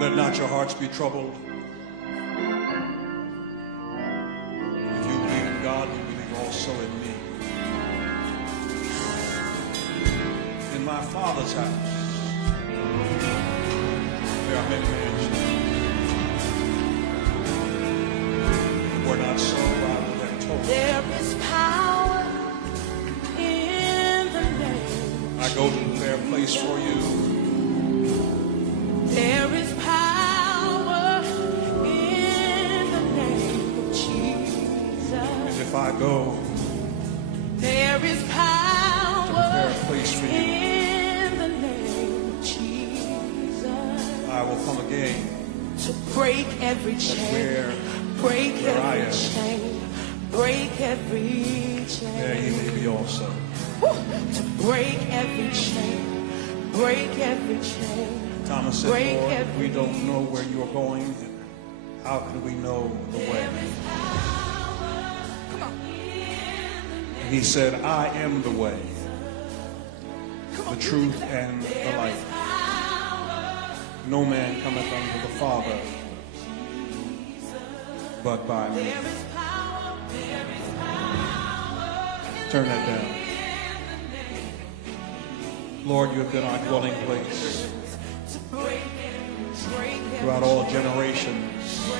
Let not your hearts be troubled. If you believe in God, you believe also in me. In my Father's house, there are many mansions. Were not so, I would have told you. There is power in the name. I go to prepare a place for you. There is power in the name of Jesus. And if I go there is to power prepare a place for you, in the name of Jesus. I will come again. To break every chain, break every chain, break every chain. There he may be also. To break every chain, break every chain. Thomas said, Lord, we don't know where you are going. How can we know the way? And he said, I am the way, the truth, and the life. No man cometh unto the Father but by me. Turn that down. Lord, you have been our dwelling place throughout all generations.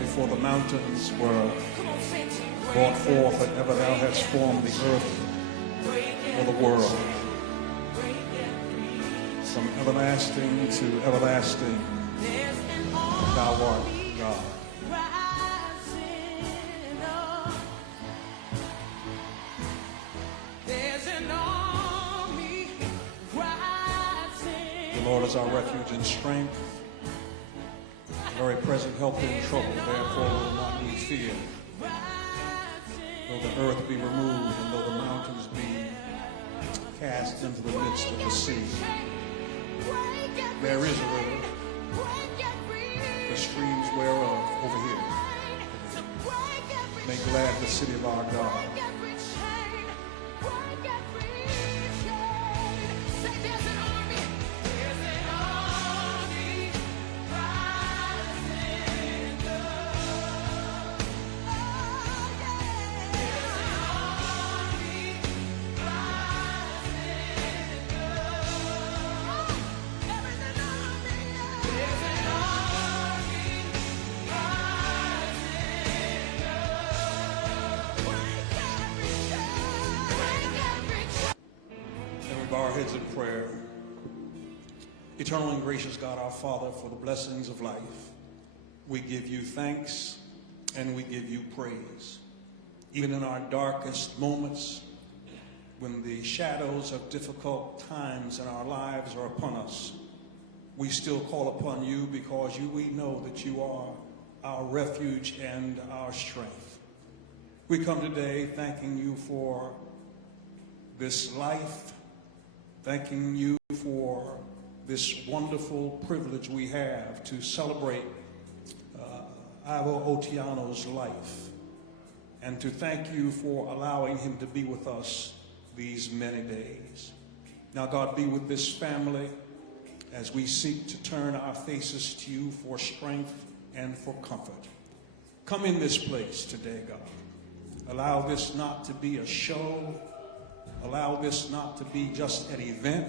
Before the mountains were brought forth, and ever thou hast formed the earth or the world. From everlasting to everlasting, thou art God. The Lord is our refuge and strength, a very present help in trouble. Therefore we will not need fear. Though the earth be removed, and though the mountains be cast into the midst of the sea, there is a river, the streams whereof over here make glad the city of our God. Our heads in prayer. Eternal and gracious God, our Father, for the blessings of life, we give you thanks and we give you praise. Even in our darkest moments, when the shadows of difficult times in our lives are upon us, we still call upon you because we know that you are our refuge and our strength. We come today thanking you for this life, thanking you for this wonderful privilege we have to celebrate Irvo Otieno's life, and to thank you for allowing him to be with us these many days. Now, God, be with this family as we seek to turn our faces to you for strength and for comfort. Come in this place today, God. Allow this not to be a show. Allow this not to be just an event,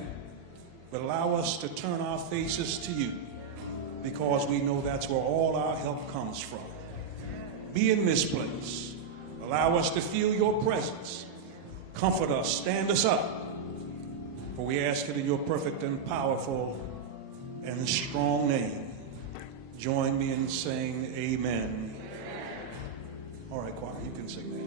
but allow us to turn our faces to you, because we know that's where all our help comes from. Be in this place. Allow us to feel your presence. Comfort us, stand us up, for we ask it in your perfect and powerful and strong name. Join me in saying amen. All right, choir, you can sing that.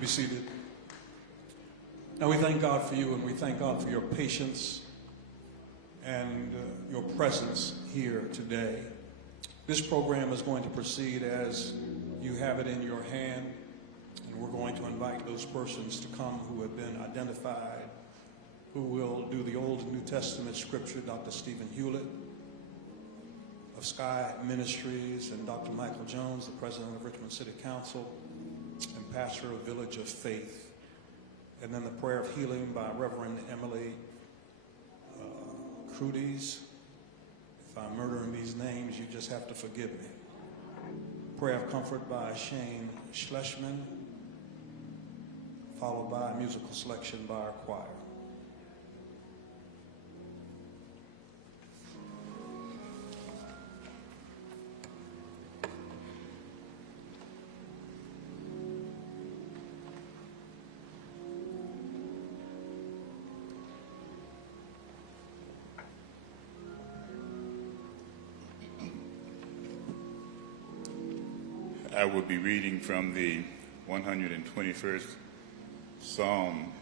be seated. Now we thank God for you, and we thank God for your patience and your presence here today. This program is going to proceed as you have it in your hand, and we're going to invite those persons to come who have been identified, who will do the Old and New Testament scripture, Dr. Stephen Hewlett of Sky Ministries, and Dr. Michael Jones, the president of Richmond City Council and pastor of Village of Faith. And then the prayer of healing by Reverend Emily Crudies. If I'm murdering these names, you just have to forgive me. Prayer of comfort by Shane Schleshman, followed by a musical selection by our choir. I will be reading from the 121st Psalm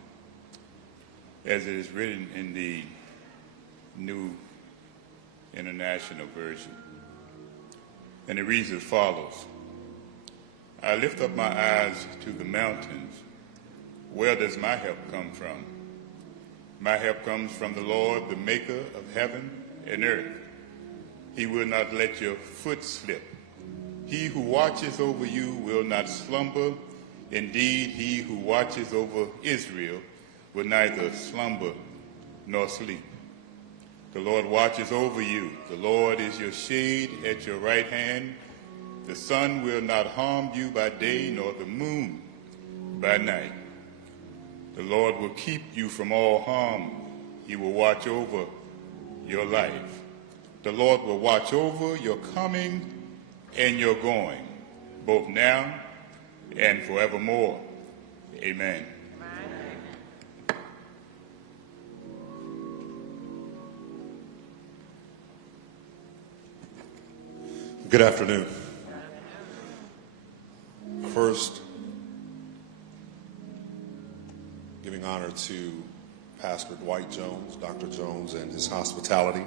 as it is written in the New International Version. And it reads as follows. I lift up my eyes to the mountains. Where does my help come from? My help comes from the Lord, the maker of heaven and earth. He will not let your foot slip. He who watches over you will not slumber. Indeed, he who watches over Israel will neither slumber nor sleep. The Lord watches over you. The Lord is your shade at your right hand. The sun will not harm you by day, nor the moon by night. The Lord will keep you from all harm. He will watch over your life. The Lord will watch over your coming and your going, both now and forevermore. Amen. Good afternoon. First, giving honor to Pastor Dwight Jones, Dr. Jones, and his hospitality.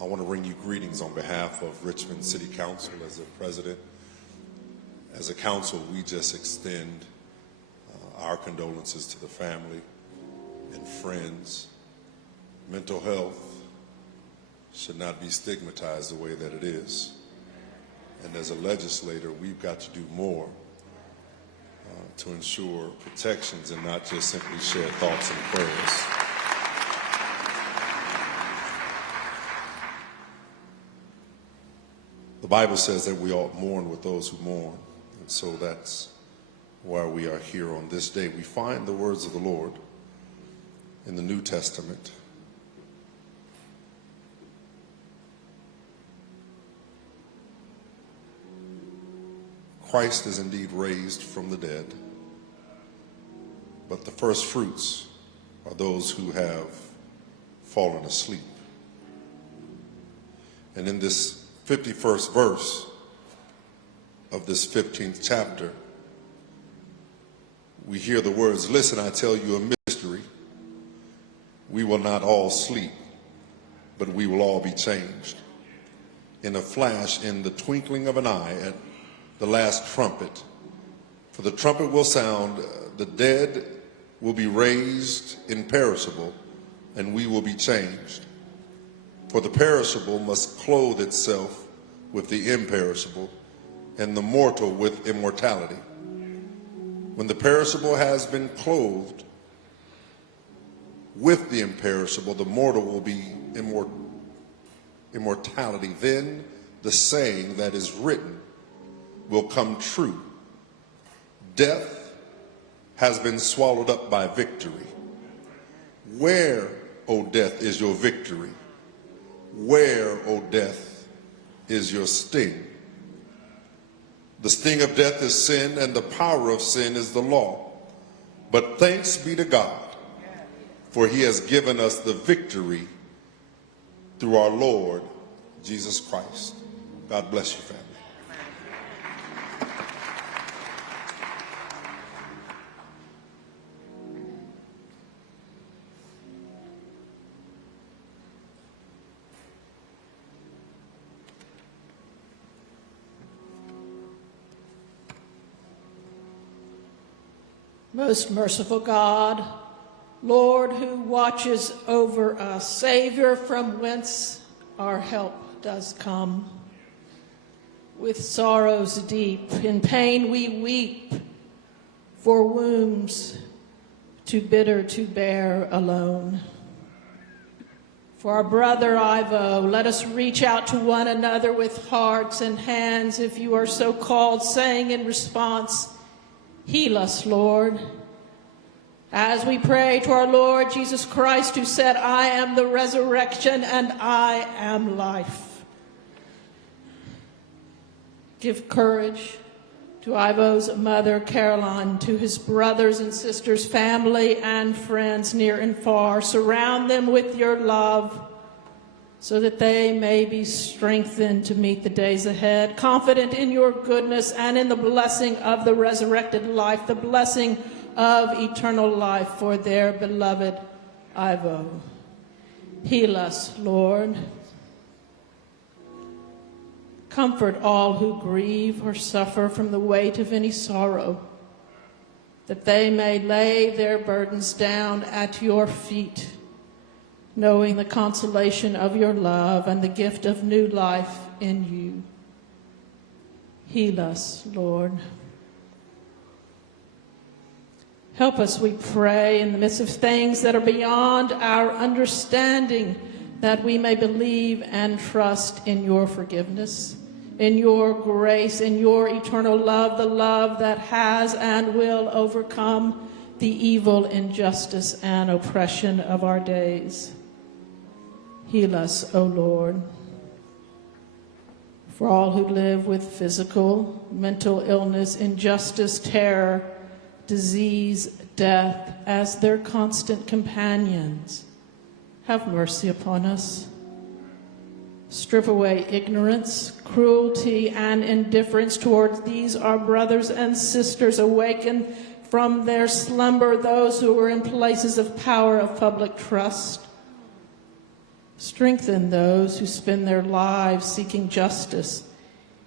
I want to bring you greetings on behalf of Richmond City Council as a president. As a council, we just extend our condolences to the family and friends. Mental health should not be stigmatized the way that it is. And as a legislator, we've got to do more to ensure protections and not just simply share thoughts and prayers. The Bible says that we ought mourn with those who mourn, and so that's why we are here on this day. We find the words of the Lord in the New Testament. Christ is indeed raised from the dead, but the first fruits are those who have fallen asleep. And in this 51st verse of this 15th chapter, we hear the words, "Listen, I tell you a mystery. We will not all sleep, but we will all be changed. In a flash, in the twinkling of an eye, at the last trumpet. For the trumpet will sound, the dead will be raised imperishable, and we will be changed. For the perishable must clothe itself with the imperishable, and the mortal with immortality. When the perishable has been clothed with the imperishable, the mortal will be immortality. Then the saying that is written will come true. Death has been swallowed up by victory. Where, O death, is your victory? Where, O death, is your sting? The sting of death is sin, and the power of sin is the law. But thanks be to God, for he has given us the victory through our Lord Jesus Christ." God bless you, family. Most merciful God, Lord who watches over us, Savior from whence our help does come. With sorrows deep, in pain we weep, for wounds too bitter to bear alone. For our brother Ivo, let us reach out to one another with hearts and hands, if you are so called, saying in response, heal us, Lord. As we pray to our Lord Jesus Christ, who said, I am the resurrection and I am life. Give courage to Ivo's mother, Carolyn, to his brothers and sisters, family and friends near and far. Surround them with your love so that they may be strengthened to meet the days ahead, confident in your goodness and in the blessing of the resurrected life, the blessing of eternal life for their beloved Ivo. Heal us, Lord. Comfort all who grieve or suffer from the weight of any sorrow, that they may lay their burdens down at your feet, knowing the consolation of your love and the gift of new life in you. Heal us, Lord. Help us, we pray, in the midst of things that are beyond our understanding, that we may believe and trust in your forgiveness, in your grace, in your eternal love, the love that has and will overcome the evil, injustice, and oppression of our days. Heal us, O Lord. For all who live with physical, mental illness, injustice, terror, disease, death as their constant companions, have mercy upon us. Strip away ignorance, cruelty, and indifference towards these our brothers and sisters. Awaken from their slumber those who are in places of power of public trust. Strengthen those who spend their lives seeking justice,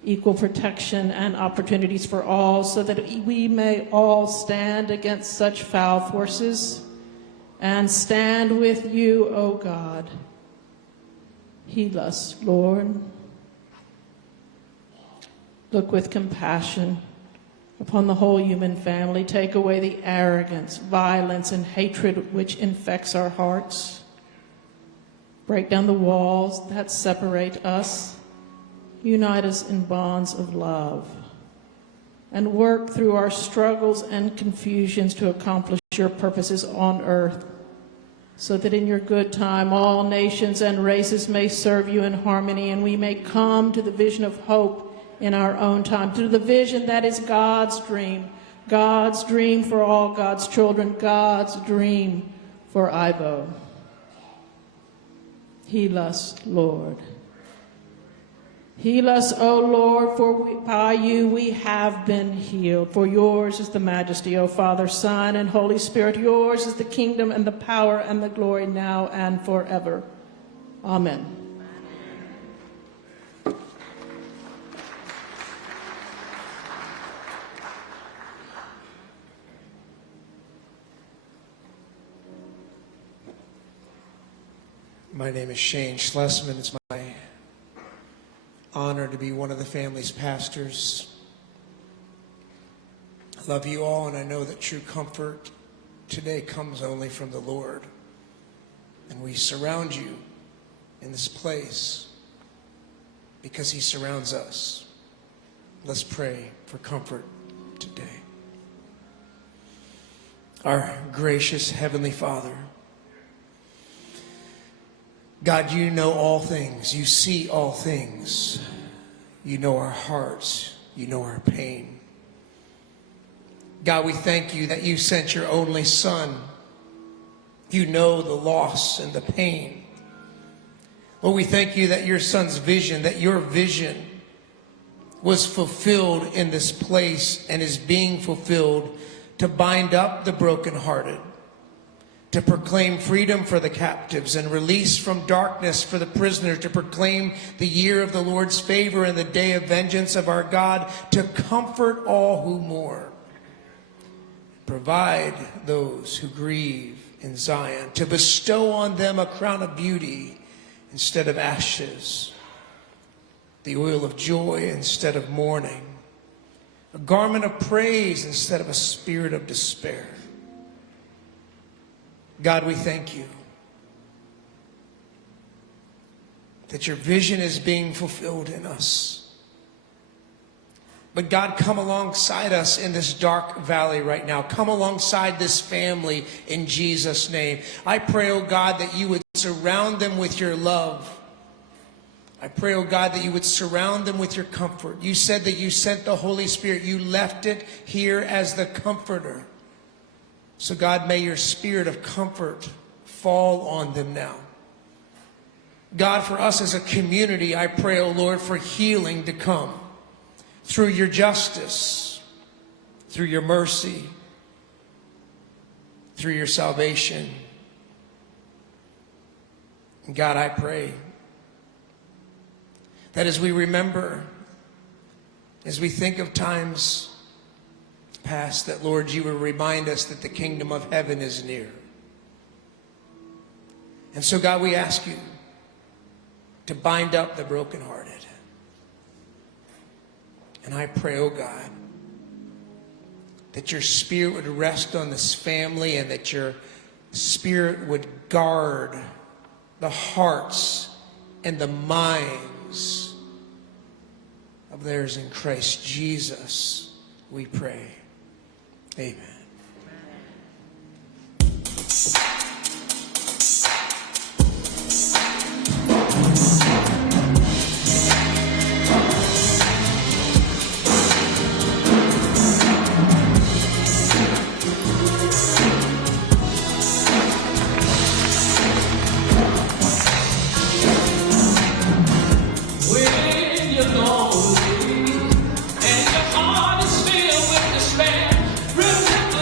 equal protection, and opportunities for all, so that we may all stand against such foul forces and stand with you, O God. Heal us, Lord. Look with compassion upon the whole human family. Take away the arrogance, violence, and hatred which infects our hearts. Break down the walls that separate us. Unite us in bonds of love. And work through our struggles and confusions to accomplish your purposes on earth, so that in your good time all nations and races may serve you in harmony, and we may come to the vision of hope in our own time, to the vision that is God's dream for all God's children, God's dream for Ivo. Heal us, Lord. Heal us, O Lord, for by you we have been healed. For yours is the majesty, O Father, Son, and Holy Spirit. Yours is the kingdom and the power and the glory now and forever. Amen. My name is Shane Schlesman. It's my honor to be one of the family's pastors. I love you all, and I know that true comfort today comes only from the Lord. And we surround you in this place because he surrounds us. Let's pray for comfort today. Our gracious Heavenly Father, God, you know all things. You see all things. You know our hearts. You know our pain. God, we thank you that you sent your only Son. You know the loss and the pain. Lord, we thank you that your Son's vision, that your vision was fulfilled in this place and is being fulfilled to bind up the brokenhearted, to proclaim freedom for the captives and release from darkness for the prisoners, to proclaim the year of the Lord's favor and the day of vengeance of our God, to comfort all who mourn, provide those who grieve in Zion, to bestow on them a crown of beauty instead of ashes, the oil of joy instead of mourning, a garment of praise instead of a spirit of despair. God, we thank you that your vision is being fulfilled in us. But God, come alongside us in this dark valley right now. Come alongside this family in Jesus' name. I pray, oh God, that you would surround them with your love. I pray, oh God, that you would surround them with your comfort. You said that you sent the Holy Spirit. You left it here as the comforter. So God, may your spirit of comfort fall on them now. God, for us as a community, I pray, oh Lord, for healing to come through your justice, through your mercy, through your salvation. And God, I pray that as we remember, as we think of times past, that, Lord, you will remind us that the kingdom of heaven is near. And so, God, we ask you to bind up the brokenhearted. And I pray, oh God, that your spirit would rest on this family and that your spirit would guard the hearts and the minds of theirs in Christ Jesus, we pray. Amen. Remember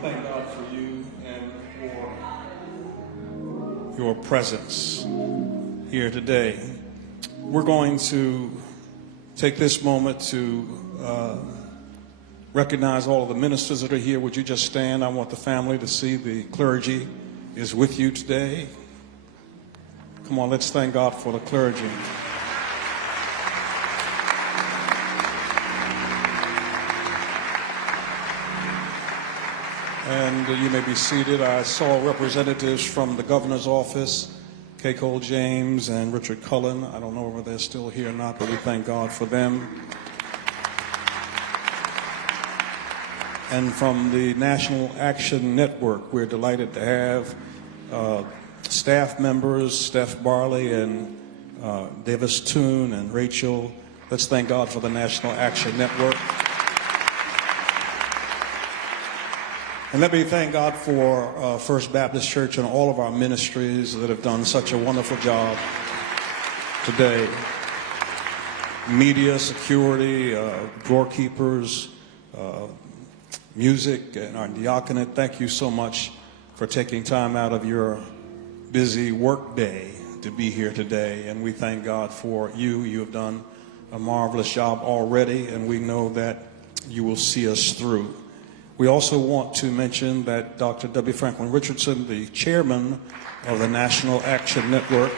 thank God for you and for your presence here today. We're going to take this moment to recognize all of the ministers that are here. Would you just stand? I want the family to see the clergy is with you today. Come on, let's thank God for the clergy. And you may be seated. I saw representatives from the governor's office, K. Cole James and Richard Cullen. I don't know whether they're still here or not, but we thank God for them. And from the National Action Network, we're delighted to have staff members, Steph Barley and Davis Toon and Rachel. Let's thank God for the National Action Network. And let me thank God for First Baptist Church and all of our ministries that have done such a wonderful job today. Media, security, doorkeepers, music, and our diaconate. Thank you so much for taking time out of your busy work day to be here today. And we thank God for you. You have done a marvelous job already, and we know that you will see us through. We also want to mention that Dr. W. Franklin Richardson, the chairman of the National Action Network,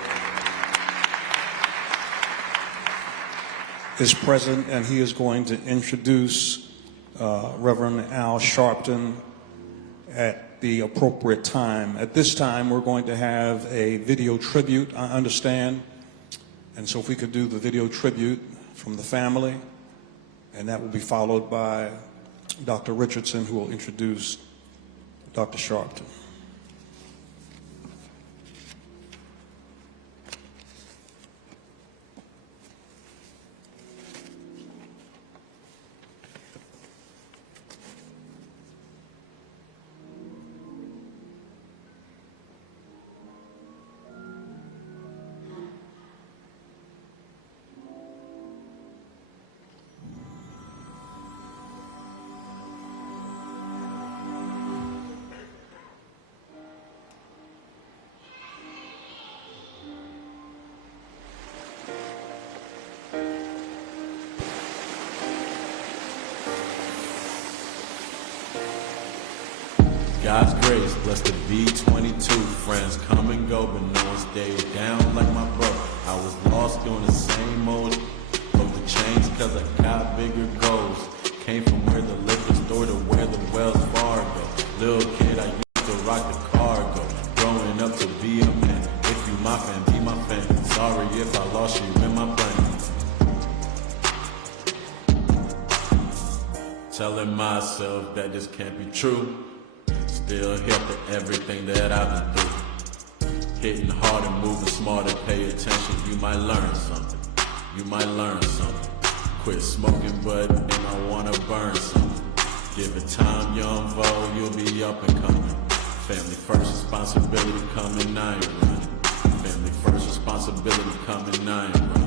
is present, and he is going to introduce Reverend Al Sharpton at the appropriate time. At this time, we're going to have a video tribute, I understand. And so if we could do the video tribute from the family, and that will be followed by Dr. Richardson, who will introduce Dr. Sharpton. God's grace, blessed to be 22. Friends come and go, but no one stayed down like my brother. I was lost doing the same old. Broke the chains cause I got bigger goals. Came from where the liquor store to where the Wells Fargo. Little kid, I used to rock the cargo. Growing up to be a man. If you my fan, be my fan. Sorry if I lost you in my plans. Telling myself that this can't be true. Still here for everything that I've been through. Hitting hard and moving smarter, pay attention, you might learn something. You might learn something. Quit smoking, but then I wanna burn something. Give it time, young Vo, you'll be up and coming. Family first responsibility coming, I ain't running. Family first responsibility coming, I ain't running.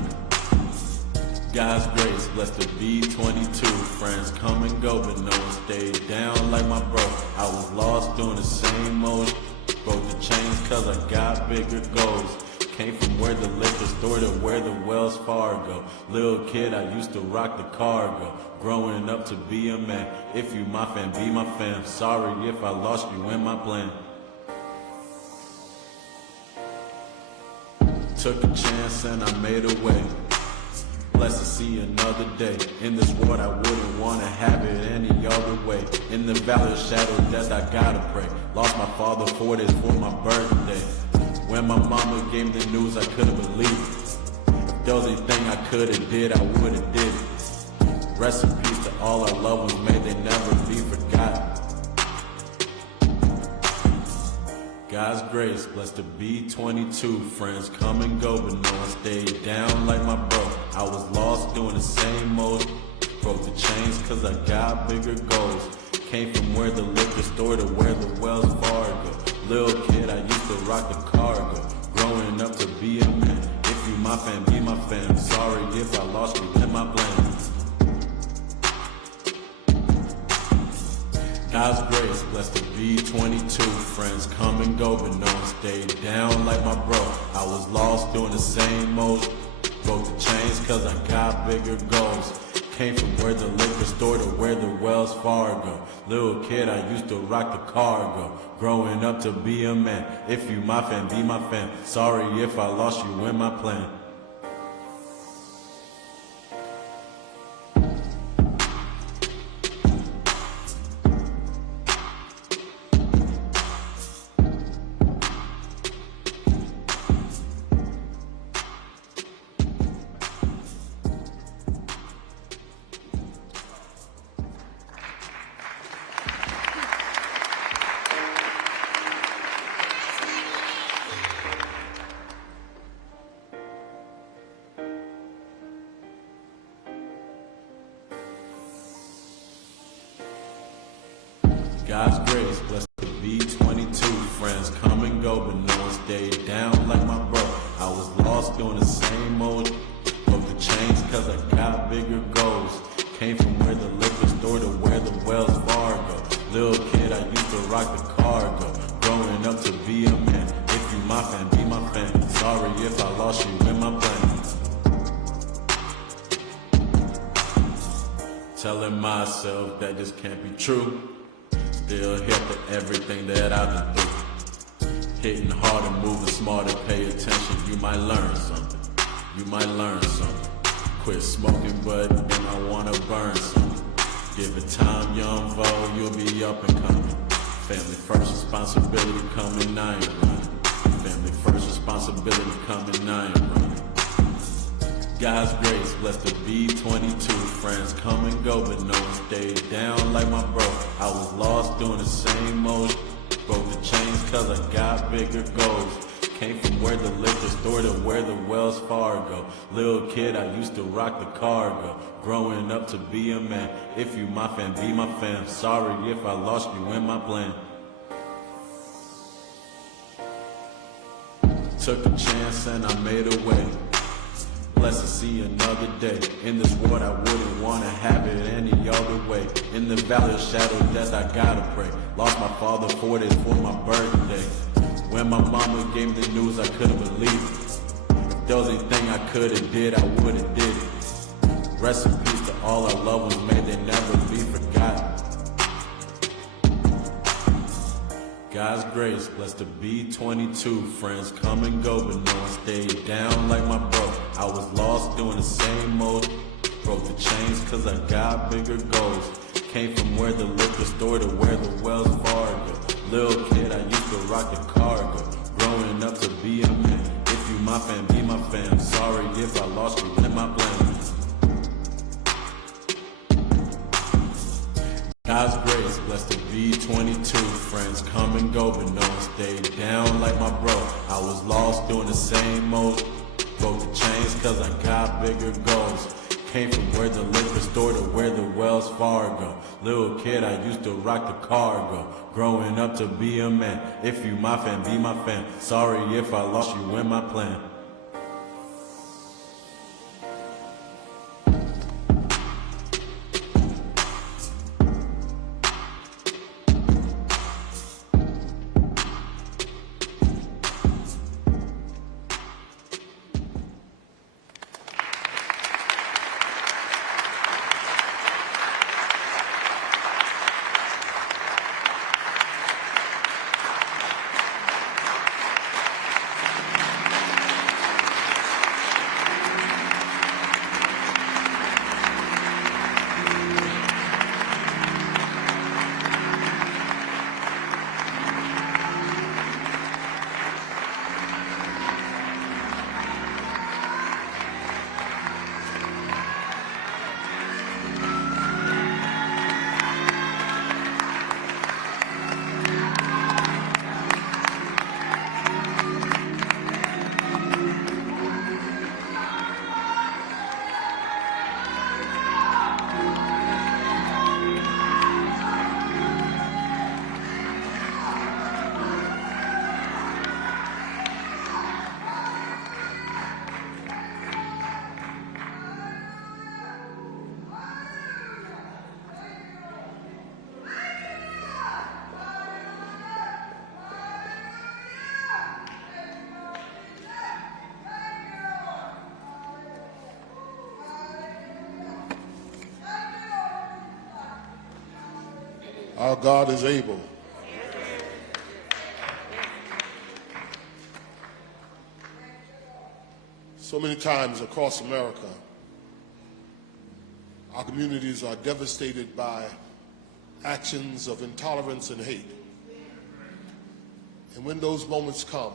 God's grace, blessed to be 22. Friends come and go, but no one stayed down like my bro. I was lost doing the same old. Broke the chains cause I got bigger goals. Came from where the liquor store to where the Wells Fargo. Little kid, I used to rock the cargo. Growing up to be a man. If you my fan, be my fam. Sorry if I lost you in my plan. Took a chance and I made a way. Blessed to see another day. In this world I wouldn't want to have it any other way. In the valley of shadow of death I gotta pray. Lost my father 4 days for my birthday. When my mama gave me the news I couldn't believe it. If there was anything I could've did, I would've did it. Rest in peace to all our loved ones, may they never be forgotten. God's grace, blessed to be 22. Friends come and go, but no one stayed down like my bro. I was lost doing the same old. Broke the chains cause I got bigger goals. Came from where the liquor store to where the Wells Fargo. Little kid, I used to rock the cargo. Growing up to be a man. If you my fan, be my fam. Sorry if I lost you in my plans. God's grace, blessed to be 22. Friends come and go, but no one stayed down like my bro. I was lost doing the same old. Broke the chains cause I got bigger goals. Came from where the liquor store to where the Wells Fargo. Little kid, I used to rock the cargo. Growing up to be a man. If you my fan, be my fan. Sorry if I lost you in my plan. God's grace, blessed to be 22. Friends come and go, but no one stayed down like my bro. I was lost doing the same old. Broke the chains cause I got bigger goals. Came from where the liquor store to where the Wells Fargo. Little kid, I used to rock the cargo. Growing up to be a man. If you my fan, be my fan. Sorry if I lost you in my plan. Telling myself that this can't be true. Still here for everything that I've been through. Hitting harder, moving smarter, pay attention. You might learn something. You might learn something. Quit smoking, but then I wanna burn something. Give it time, young Vo, you'll be up and coming. Family first responsibility coming, I ain't running. Family first responsibility coming, I ain't running. God's grace, blessed to be 22. Friends come and go, but no one stayed down like my bro. I was lost doing the same old. Broke the chains cause I got bigger goals. Came from where the liquor store to where the Wells Fargo. Little kid, I used to rock the cargo. Growing up to be a man. If you my fan, be my fan. Sorry if I lost you in my plan. Took a chance and I made a way. Blessed to see another day. In this world I wouldn't want to have it any other way. In the valley of shadow death I gotta pray. Lost my father 4 days for my birthday. When my mama gave me the news I couldn't believe it. If there was anything I could've did, I would've did it. Rest in peace to all our loved ones, may they never be forgotten. God's grace, blessed to be 22. Friends come and go, but no one stayed down like my bro. I was lost doing the same old. Broke the chains cause I got bigger goals. Came from where the liquor store to where the Wells Fargo. Little kid, I used to rock the cargo. Growing up to be a man. If you my fan, be my fan. Sorry if I lost you in my plan. God's grace, blessed to be 22. Friends come and go, but no one stayed down like my bro. I was lost doing the same old. Broke the chains cause I got bigger goals. Came from where the liquor store to where the Wells Fargo. Little kid, I used to rock the cargo. Growing up to be a man. If you my fan, be my fan. Sorry if I lost you in my plan. Our God is able. So many times across America, our communities are devastated by actions of intolerance and hate. And when those moments come,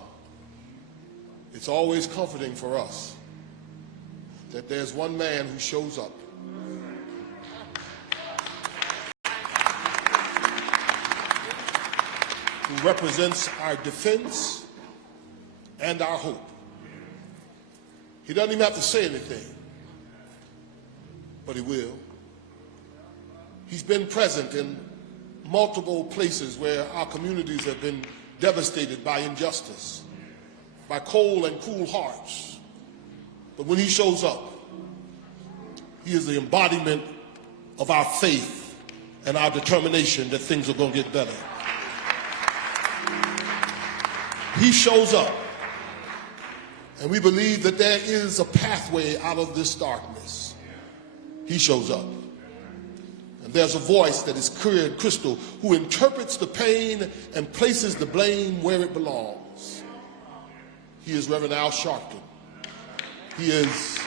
it's always comforting for us that there's one man who shows up. Who represents our defense and our hope. He doesn't even have to say anything, but he will. He's been present in multiple places where our communities have been devastated by injustice, by cold and cruel hearts. But when he shows up, he is the embodiment of our faith and our determination that things are going to get better. He shows up, and we believe that there is a pathway out of this darkness. He shows up. And there's a voice that is clear and crystal who interprets the pain and places the blame where it belongs. He is Reverend Al Sharpton. He's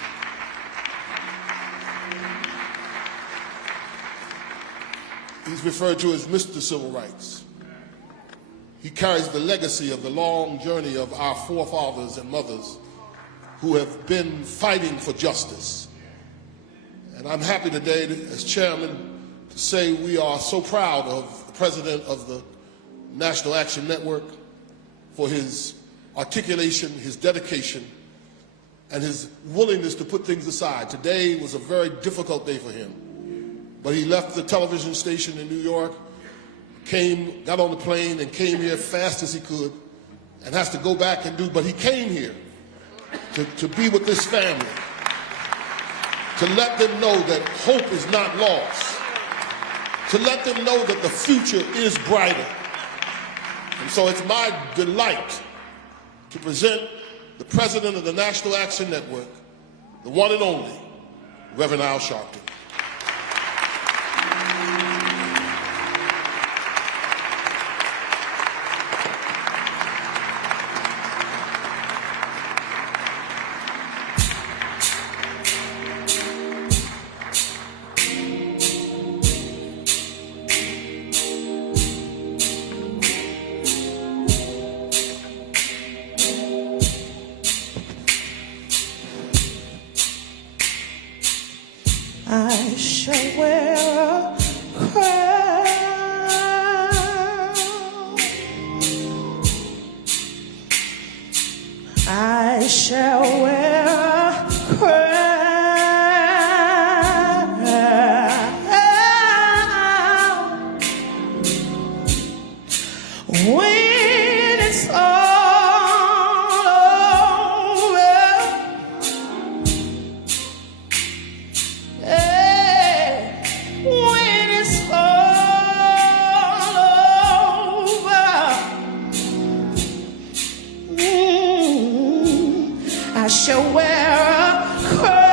referred to as Mr. Civil Rights. He carries the legacy of the long journey of our forefathers and mothers who have been fighting for justice. And I'm happy today, as chairman, to say we are so proud of the president of the National Action Network for his articulation, his dedication, and his willingness to put things aside. Today was a very difficult day for him, but he left the television station in New York, got on the plane and came here fast as he could, and has to go back and but he came here to be with this family, to let them know that hope is not lost, to let them know that the future is brighter. And so it's my delight to present the president of the National Action Network, the one and only, Reverend Al Sharpton. I shall wear a crown. I shall wear a crown. When it's all over, when it's all over, I shall wear a crown.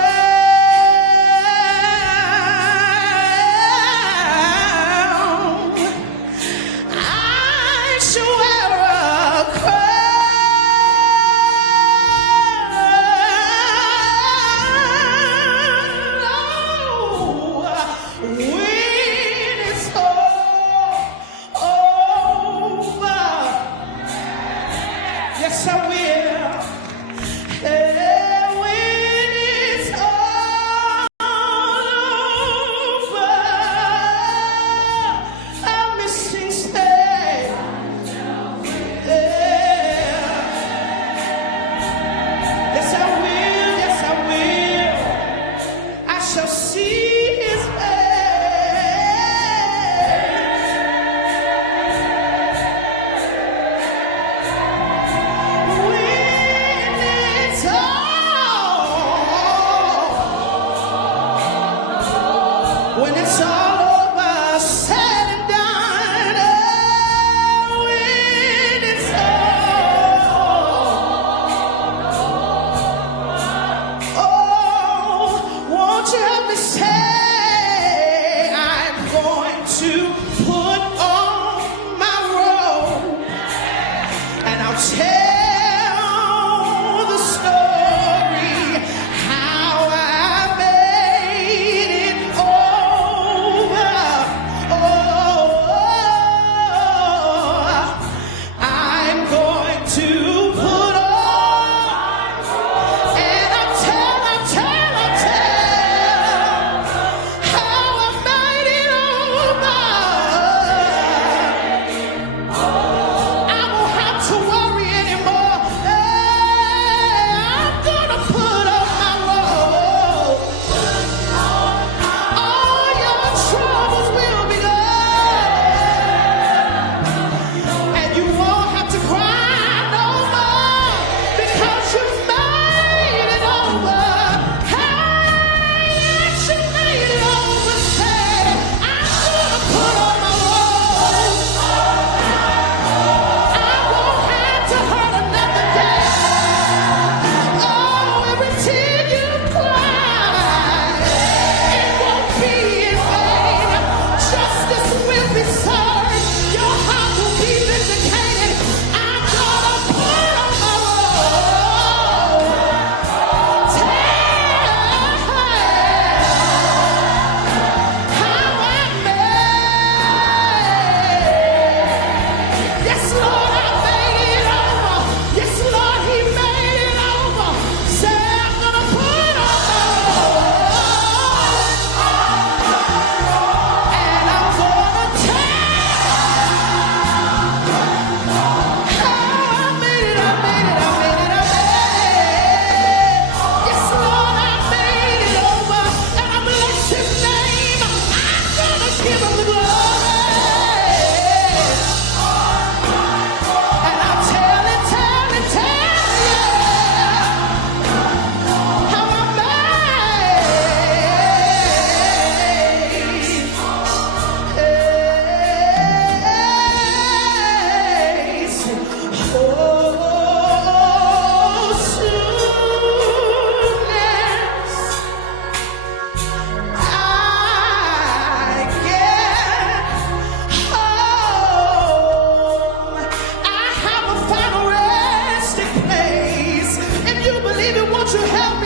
I shall wear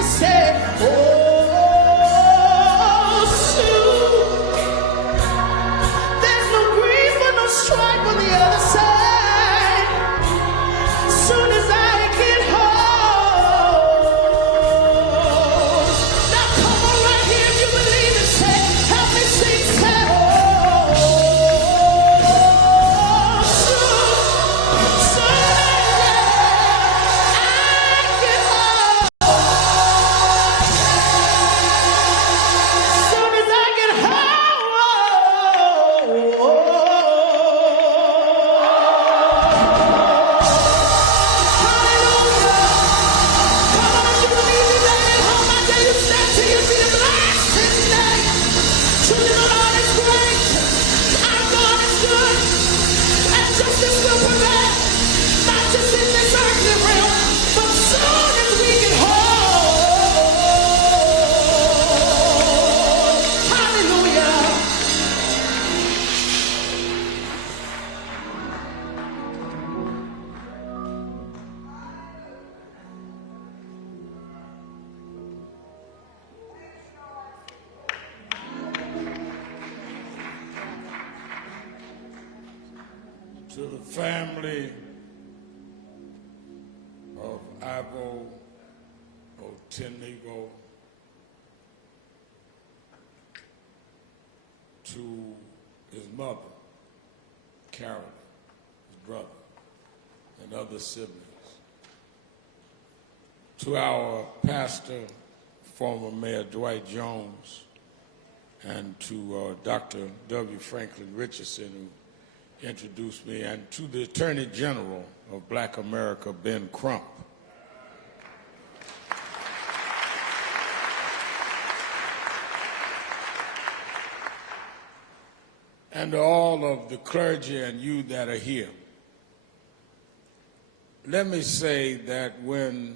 say, oh, soon. There's no grief or no strife on the other side. Soon as I get home. Now come on right here if you believe it. Say, help me sing, say, oh, soon. To the family of Ivor Otieno, to his mother, Carolyn, his brother, and other siblings, to our pastor, former Mayor Dwight Jones, and to Dr. W. Franklin Richardson, who introduced me, and to the Attorney General of Black America, Ben Crump. And to all of the clergy and you that are here. Let me say that when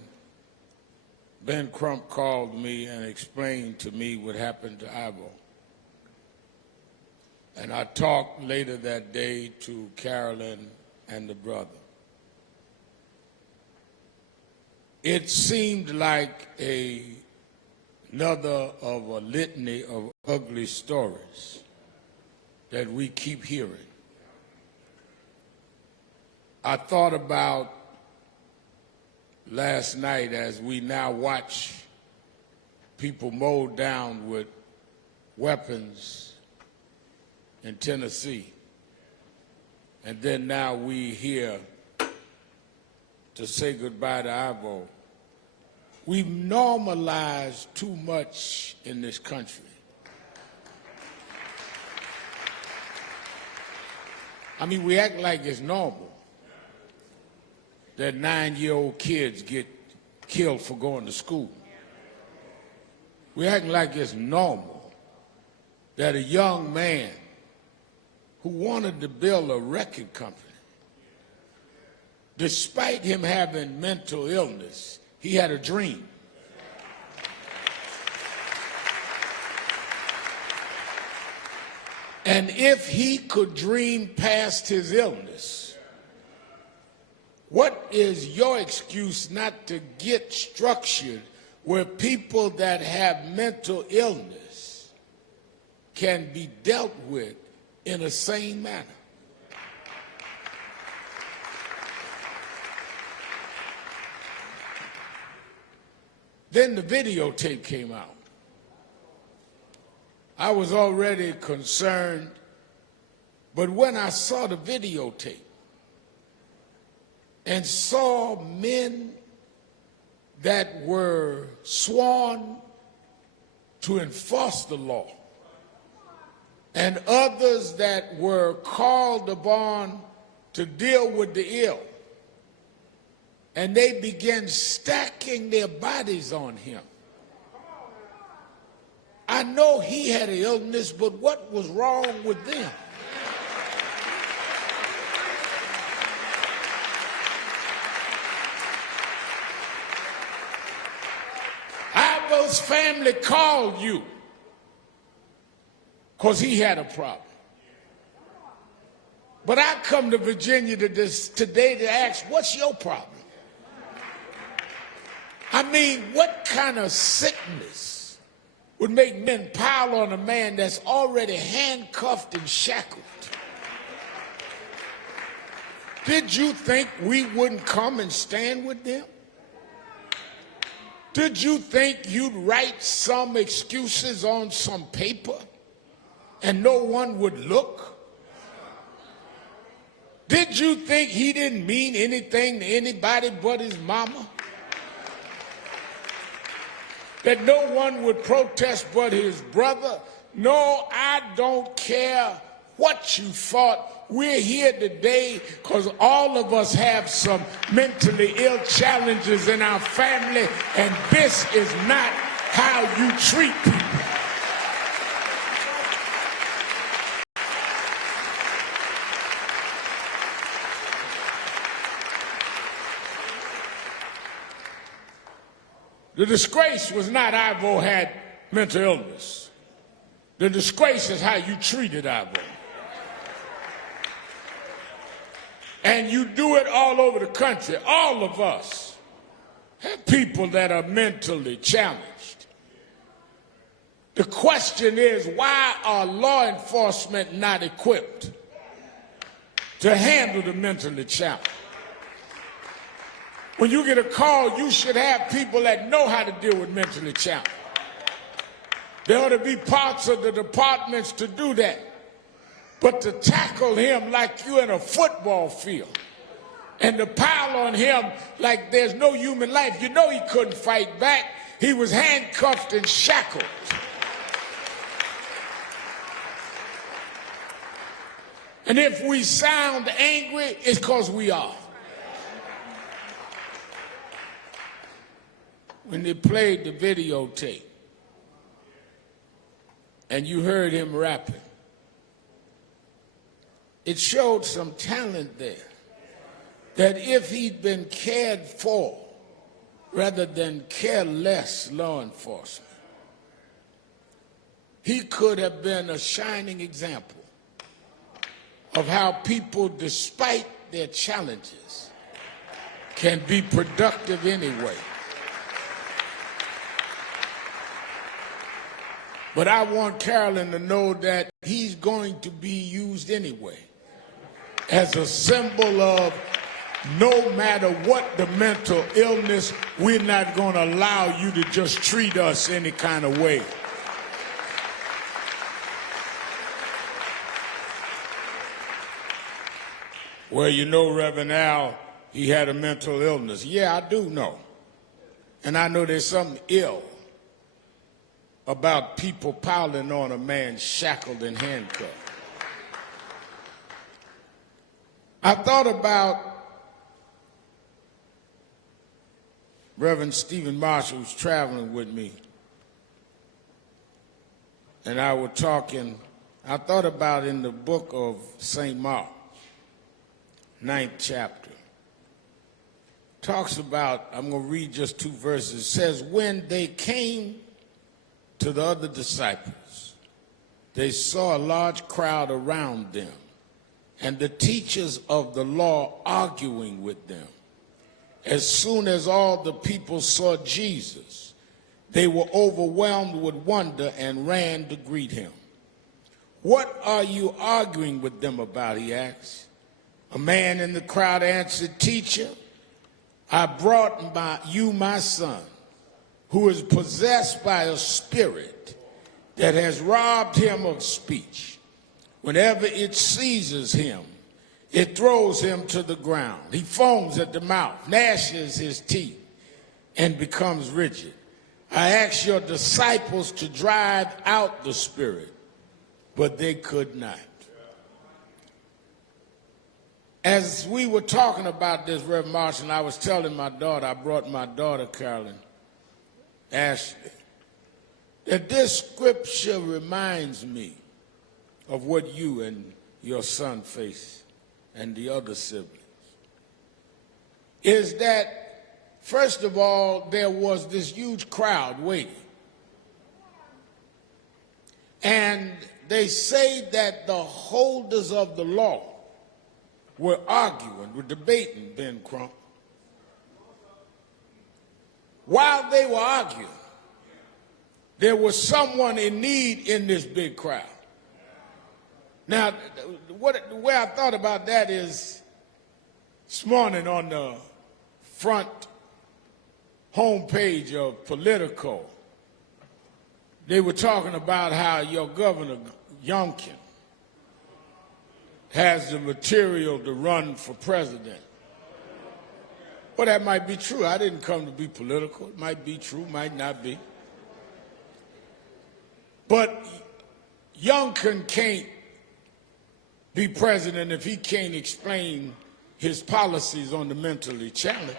Ben Crump called me and explained to me what happened to Ivor, and I talked later that day to Carolyn and the brother, it seemed like another of a litany of ugly stories that we keep hearing. I thought about last night as we now watch people mowed down with weapons in Tennessee, and then now we here to say goodbye to Ivor. We've normalized too much in this country. I mean, we act like it's normal that 9-year-old kids get killed for going to school. We act like it's normal that a young man who wanted to build a record company, despite him having mental illness, he had a dream. And if he could dream past his illness, what is your excuse not to get structured where people that have mental illness can be dealt with in a sane manner? Then the videotape came out. I was already concerned, but when I saw the videotape and saw men that were sworn to enforce the law and others that were called upon to deal with the ill, and they began stacking their bodies on him. I know he had an illness, but what was wrong with them? Ivor's family called you because he had a problem. But I come to Virginia today to ask, what's your problem? I mean, what kind of sickness would make men pile on a man that's already handcuffed and shackled? Did you think we wouldn't come and stand with them? Did you think you'd write some excuses on some paper and no one would look? Did you think he didn't mean anything to anybody but his mama? That no one would protest but his brother? No, I don't care what you thought. We're here today because all of us have some mentally ill challenges in our family, and this is not how you treat people. The disgrace was not Ivor had mental illness. The disgrace is how you treated Ivor. And you do it all over the country. All of us have people that are mentally challenged. The question is, why are law enforcement not equipped to handle the mentally challenged? When you get a call, you should have people that know how to deal with mentally challenged. There ought to be parts of the departments to do that. But to tackle him like you're in a football field and to pile on him like there's no human life, you know he couldn't fight back. He was handcuffed and shackled. And if we sound angry, it's because we are. When they played the videotape and you heard him rapping, it showed some talent there. That if he'd been cared for rather than careless law enforcement, he could have been a shining example of how people, despite their challenges, can be productive anyway. But I want Carolyn to know that he's going to be used anyway as a symbol of no matter what the mental illness, we're not going to allow you to just treat us any kind of way. Well, you know, Reverend Al, he had a mental illness. Yeah, I do know. And I know there's something ill about people piling on a man shackled and handcuffed. I thought about Reverend Stephen Marshall, who's traveling with me, and I were talking. I thought about in the book of St. Mark, 9th chapter, talks about, I'm going to read just 2 verses. It says, when they came to the other disciples, they saw a large crowd around them, and the teachers of the law arguing with them. As soon as all the people saw Jesus, they were overwhelmed with wonder and ran to greet him. What are you arguing with them about, he asked. A man in the crowd answered, Teacher, I brought you my son, who is possessed by a spirit that has robbed him of speech. Whenever it seizes him, it throws him to the ground. He foams at the mouth, gnashes his teeth, and becomes rigid. I asked your disciples to drive out the spirit, but they could not. As we were talking about this, Reverend Marshall, I was telling my daughter, I brought my daughter, Carolyn, Ashley, that this scripture reminds me of what you and your son face and the other siblings. Is that, first of all, there was this huge crowd waiting. And they say that the holders of the law were arguing, were debating, Ben Crump, while they were arguing, there was someone in need in this big crowd. Now, the way I thought about that is this morning on the front homepage of Politico, they were talking about how your governor, Youngkin, has the material to run for president. Well, that might be true. I didn't come to be political. It might be true, might not be. But Youngkin can't be president if he can't explain his policies on the mentally challenged.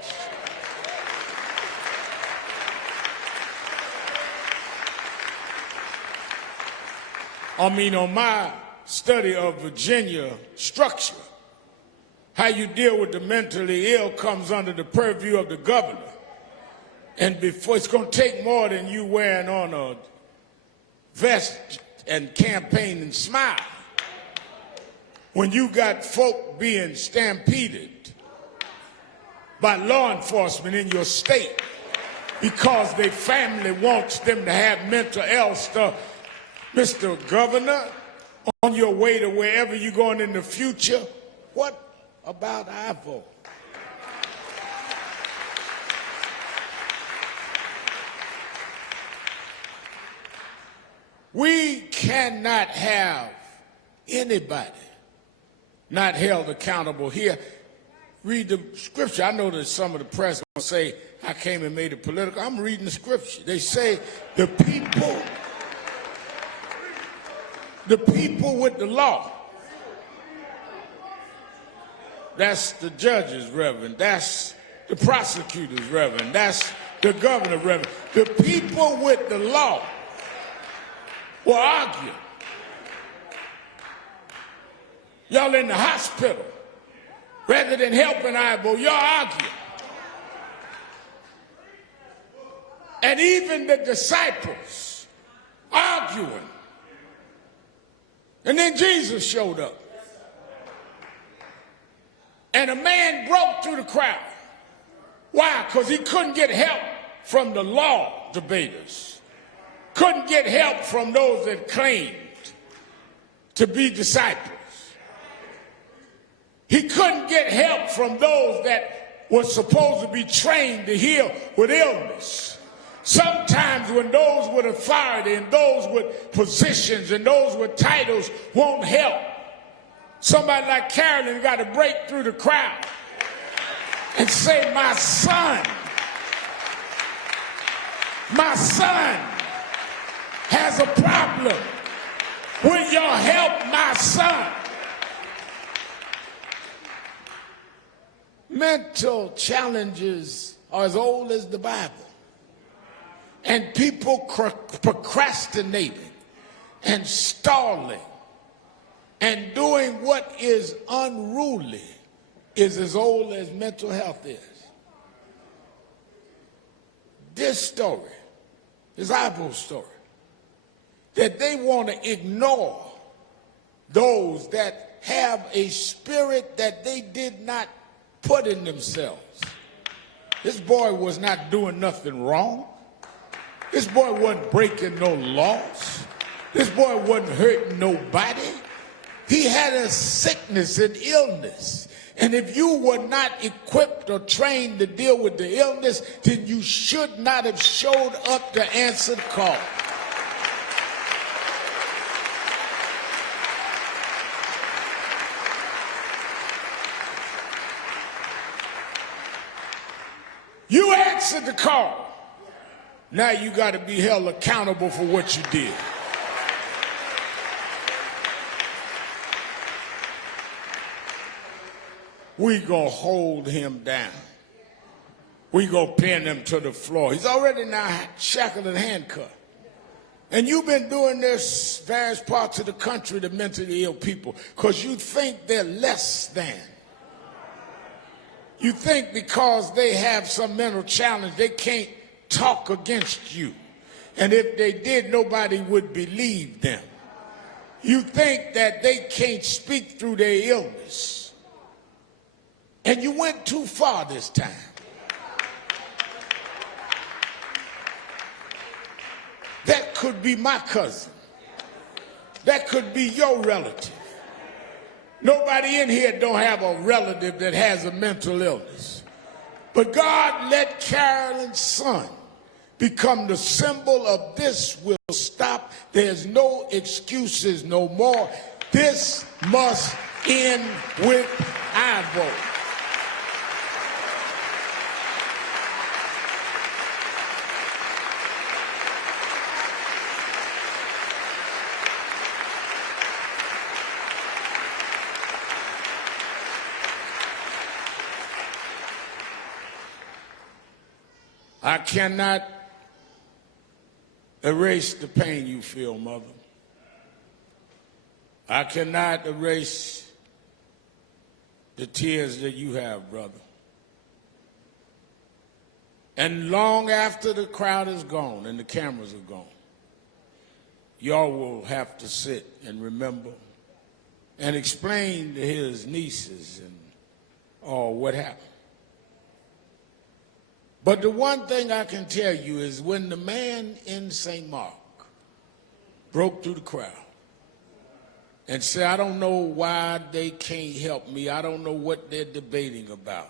I mean, on my study of Virginia structure, how you deal with the mentally ill comes under the purview of the governor. And before, it's going to take more than you wearing on a vest and campaign and smile. When you got folk being stampeded by law enforcement in your state because their family wants them to have mental health stuff, Mr. Governor, on your way to wherever you're going in the future, what about Ivor? We cannot have anybody not held accountable here. Read the scripture. I know that some of the press will say, I came and made it political. I'm reading the scripture. They say the people with the law. That's the judges, Reverend. That's the prosecutors, Reverend. That's the governor, Reverend. The people with the law were arguing. Y'all in the hospital, rather than helping Ivor, y'all arguing. And even the disciples arguing. And then Jesus showed up. And a man broke through the crowd. Why? Because he couldn't get help from the law debaters. Couldn't get help from those that claimed to be disciples. He couldn't get help from those that were supposed to be trained to heal with illness. Sometimes when those with authority and those with positions and those with titles won't help, somebody like Carolyn got to break through the crowd and say, my son has a problem. Will y'all help my son? Mental challenges are as old as the Bible. And people procrastinating and stalling and doing what is unruly is as old as mental health is. This story is Ivor's story. That they want to ignore those that have a spirit that they did not put in themselves. This boy was not doing nothing wrong. This boy wasn't breaking no laws. This boy wasn't hurting nobody. He had a sickness and illness. And if you were not equipped or trained to deal with the illness, then you should not have showed up to answer the call. You answered the call. Now you got to be held accountable for what you did. We gonna hold him down. We gonna pin him to the floor. He's already now shackled and handcuffed. And you've been doing this various parts of the country to mentally ill people because you think they're less than. You think because they have some mental challenge, they can't talk against you. And if they did, nobody would believe them. You think that they can't speak through their illness. And you went too far this time. could be my cousin. That could be your relative. Nobody in here don't have a relative that has a mental illness. But God let Carolyn's son become the symbol of this will stop. There's no excuses no more. This must end with Ivor. I cannot erase the pain you feel, mother. I cannot erase the tears that you have, brother. And long after the crowd is gone and the cameras are gone, y'all will have to sit and remember and explain to his nieces and all what happened. But the one thing I can tell you is when the man in St. Mark broke through the crowd and said, I don't know why they can't help me. I don't know what they're debating about.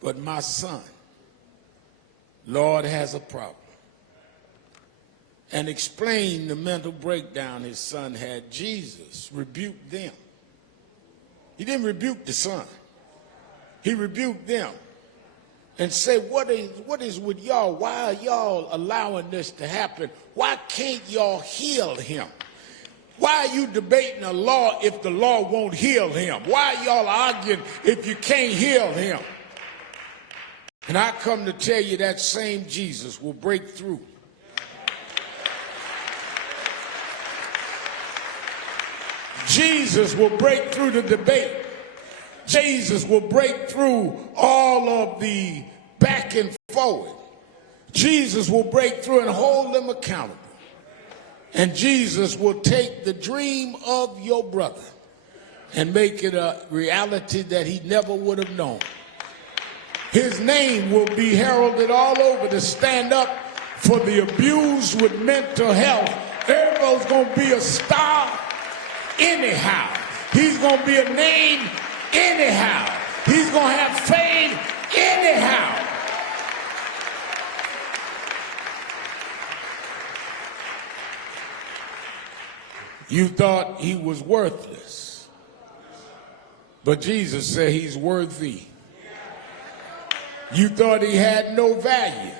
But my son, Lord, has a problem. And explained the mental breakdown his son had. Jesus rebuked them. He didn't rebuke the son. He rebuked them. And say, what is with y'all? Why are y'all allowing this to happen? Why can't y'all heal him? Why are you debating a law if the law won't heal him? Why are y'all arguing if you can't heal him? And I come to tell you that same Jesus will break through. Jesus will break through the debate. Jesus will break through all of the back and forward. Jesus will break through and hold them accountable. And Jesus will take the dream of your brother and make it a reality that he never would have known. His name will be heralded all over to stand up for the abused with mental health. Irvo's going to be a star anyhow. He's going to be a name anyhow. He's going to have fame anyhow. You thought he was worthless, but Jesus said he's worthy. You thought he had no value,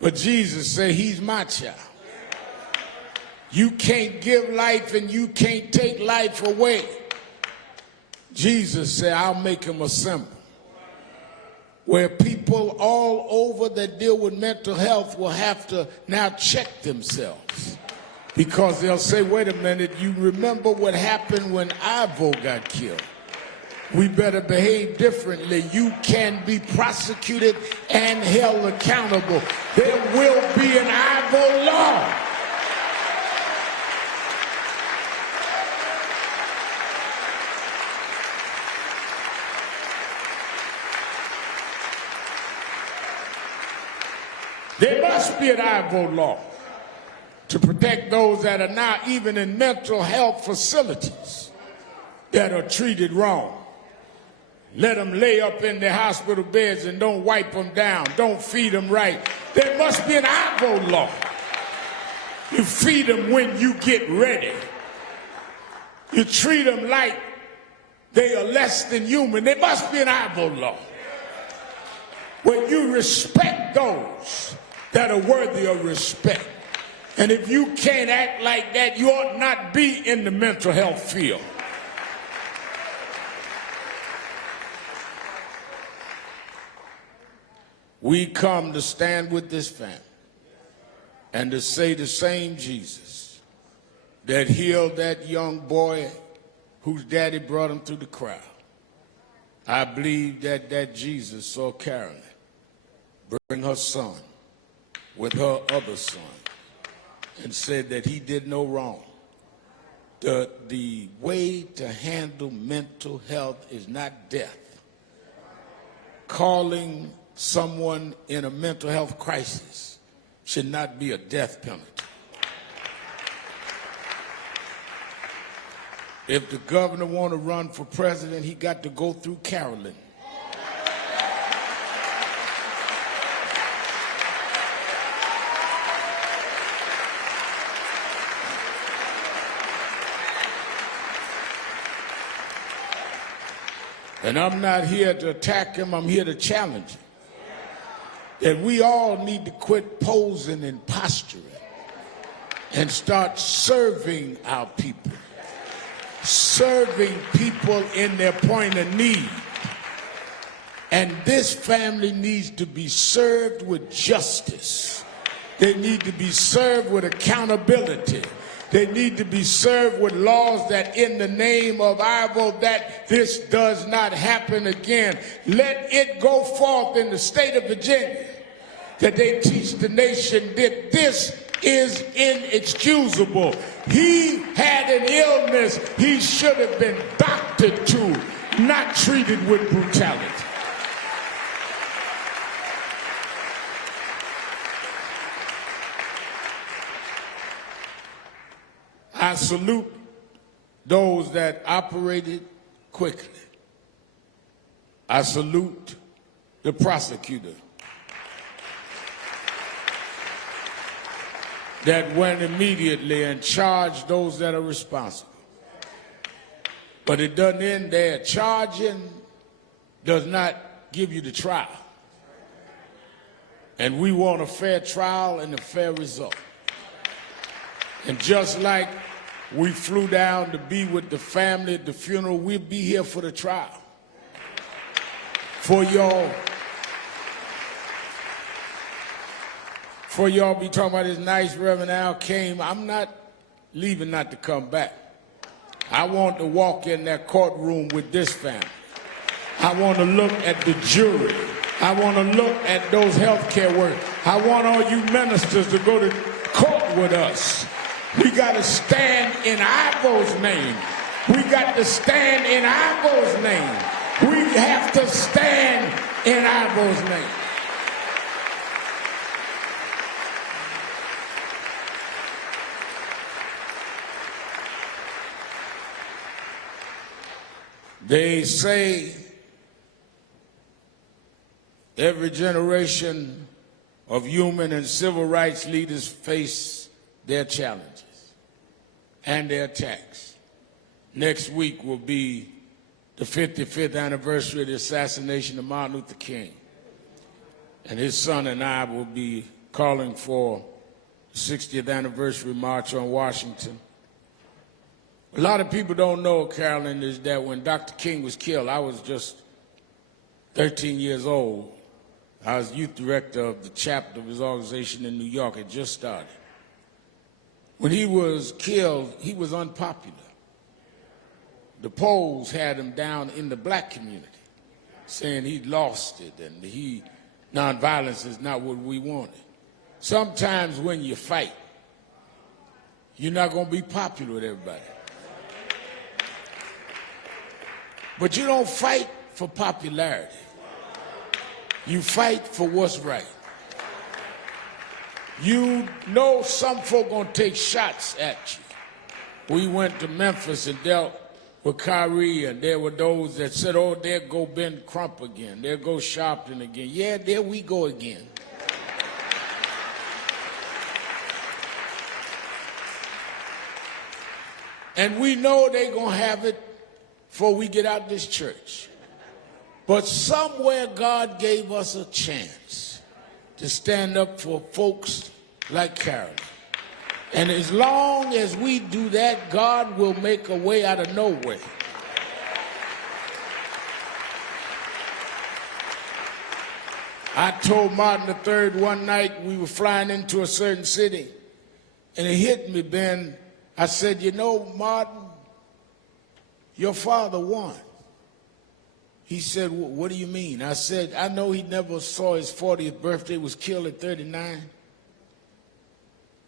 but Jesus said he's my child. You can't give life and you can't take life away. Jesus said, I'll make him a symbol where people all over that deal with mental health will have to now check themselves because they'll say, wait a minute, you remember what happened when Ivor got killed? We better behave differently. You can be prosecuted and held accountable. There will be an Ivor law. There must be an Ivor law to protect those that are now even in mental health facilities that are treated wrong. Let them lay up in their hospital beds and don't wipe them down. Don't feed them right. There must be an Ivor law. You feed them when you get ready. You treat them like they are less than human. There must be an Ivor law where you respect those that are worthy of respect. And if you can't act like that, you ought not be in the mental health field. We come to stand with this family and to say the same Jesus that healed that young boy whose daddy brought him through the crowd. I believe that Jesus saw Carolyn bring her son with her other son and said that he did no wrong. The way to handle mental health is not death. Calling someone in a mental health crisis should not be a death penalty. If the governor want to run for president, he got to go through Carolyn. And I'm not here to attack him, I'm here to challenge him. That we all need to quit posing and posturing and start serving our people. Serving people in their point of need. And this family needs to be served with justice. They need to be served with accountability. They need to be served with laws that in the name of Ivor, that this does not happen again. Let it go forth in the state of Virginia that they teach the nation that this is inexcusable. He had an illness he should have been doctored to, not treated with brutality. I salute those that operated quickly. I salute the prosecutor that went immediately and charged those that are responsible. But it doesn't end there. Charging does not give you the trial. And we want a fair trial and a fair result. And just like we flew down to be with the family at the funeral, we'll be here for the trial. For y'all be talking about this nice Reverend Al came. I'm not leaving not to come back. I want to walk in that courtroom with this family. I want to look at the jury. I want to look at those healthcare workers. I want all you ministers to go to court with us. We got to stand in Ivor's name. We got to stand in Ivor's name. We have to stand in Ivor's name. They say every generation of human and civil rights leaders face their challenges and their attacks. Next week will be the 55th anniversary of the assassination of Martin Luther King. And his son and I will be calling for the 60th anniversary march on Washington. A lot of people don't know, Carolyn, is that when Dr. King was killed, I was just 13 years old. I was youth director of the chapter of his organization in New York. It just started. When he was killed, he was unpopular. The polls had him down in the black community, saying he'd lost it and nonviolence is not what we wanted. Sometimes when you fight, you're not going to be popular with everybody. But you don't fight for popularity. You fight for what's right. You know some folk gonna take shots at you. We went to Memphis and dealt with Kyrie, and there were those that said, oh, there go Ben Crump again. There go Sharpton again. Yeah, there we go again. And we know they gonna have it before we get out this church. But somewhere God gave us a chance to stand up for folks like Carolyn. And as long as we do that, God will make a way out of no way. I told Martin III one night we were flying into a certain city, and it hit me, Ben. I said, you know, Martin, your father won. He said, what do you mean? I said, I know he never saw his 40th birthday, was killed at 39.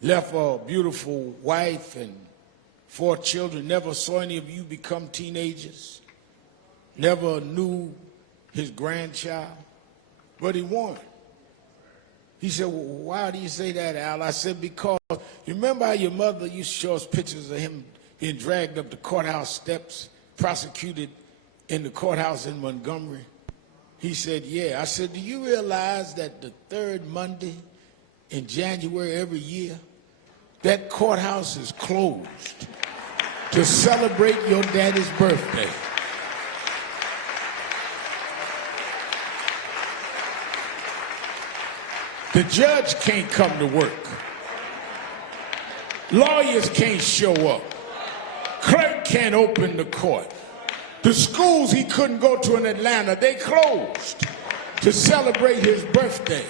Left a beautiful wife and 4 children. Never saw any of you become teenagers. Never knew his grandchild. But he won. He said, well, why do you say that, Al? I said, because you remember how your mother used to show us pictures of him being dragged up the courthouse steps, prosecuted in the courthouse in Montgomery? He said, yeah. I said, do you realize that the third Monday in January every year, that courthouse is closed to celebrate your daddy's birthday? The judge can't come to work. Lawyers can't show up. Clerk can't open the court. The schools he couldn't go to in Atlanta, they closed to celebrate his birthday.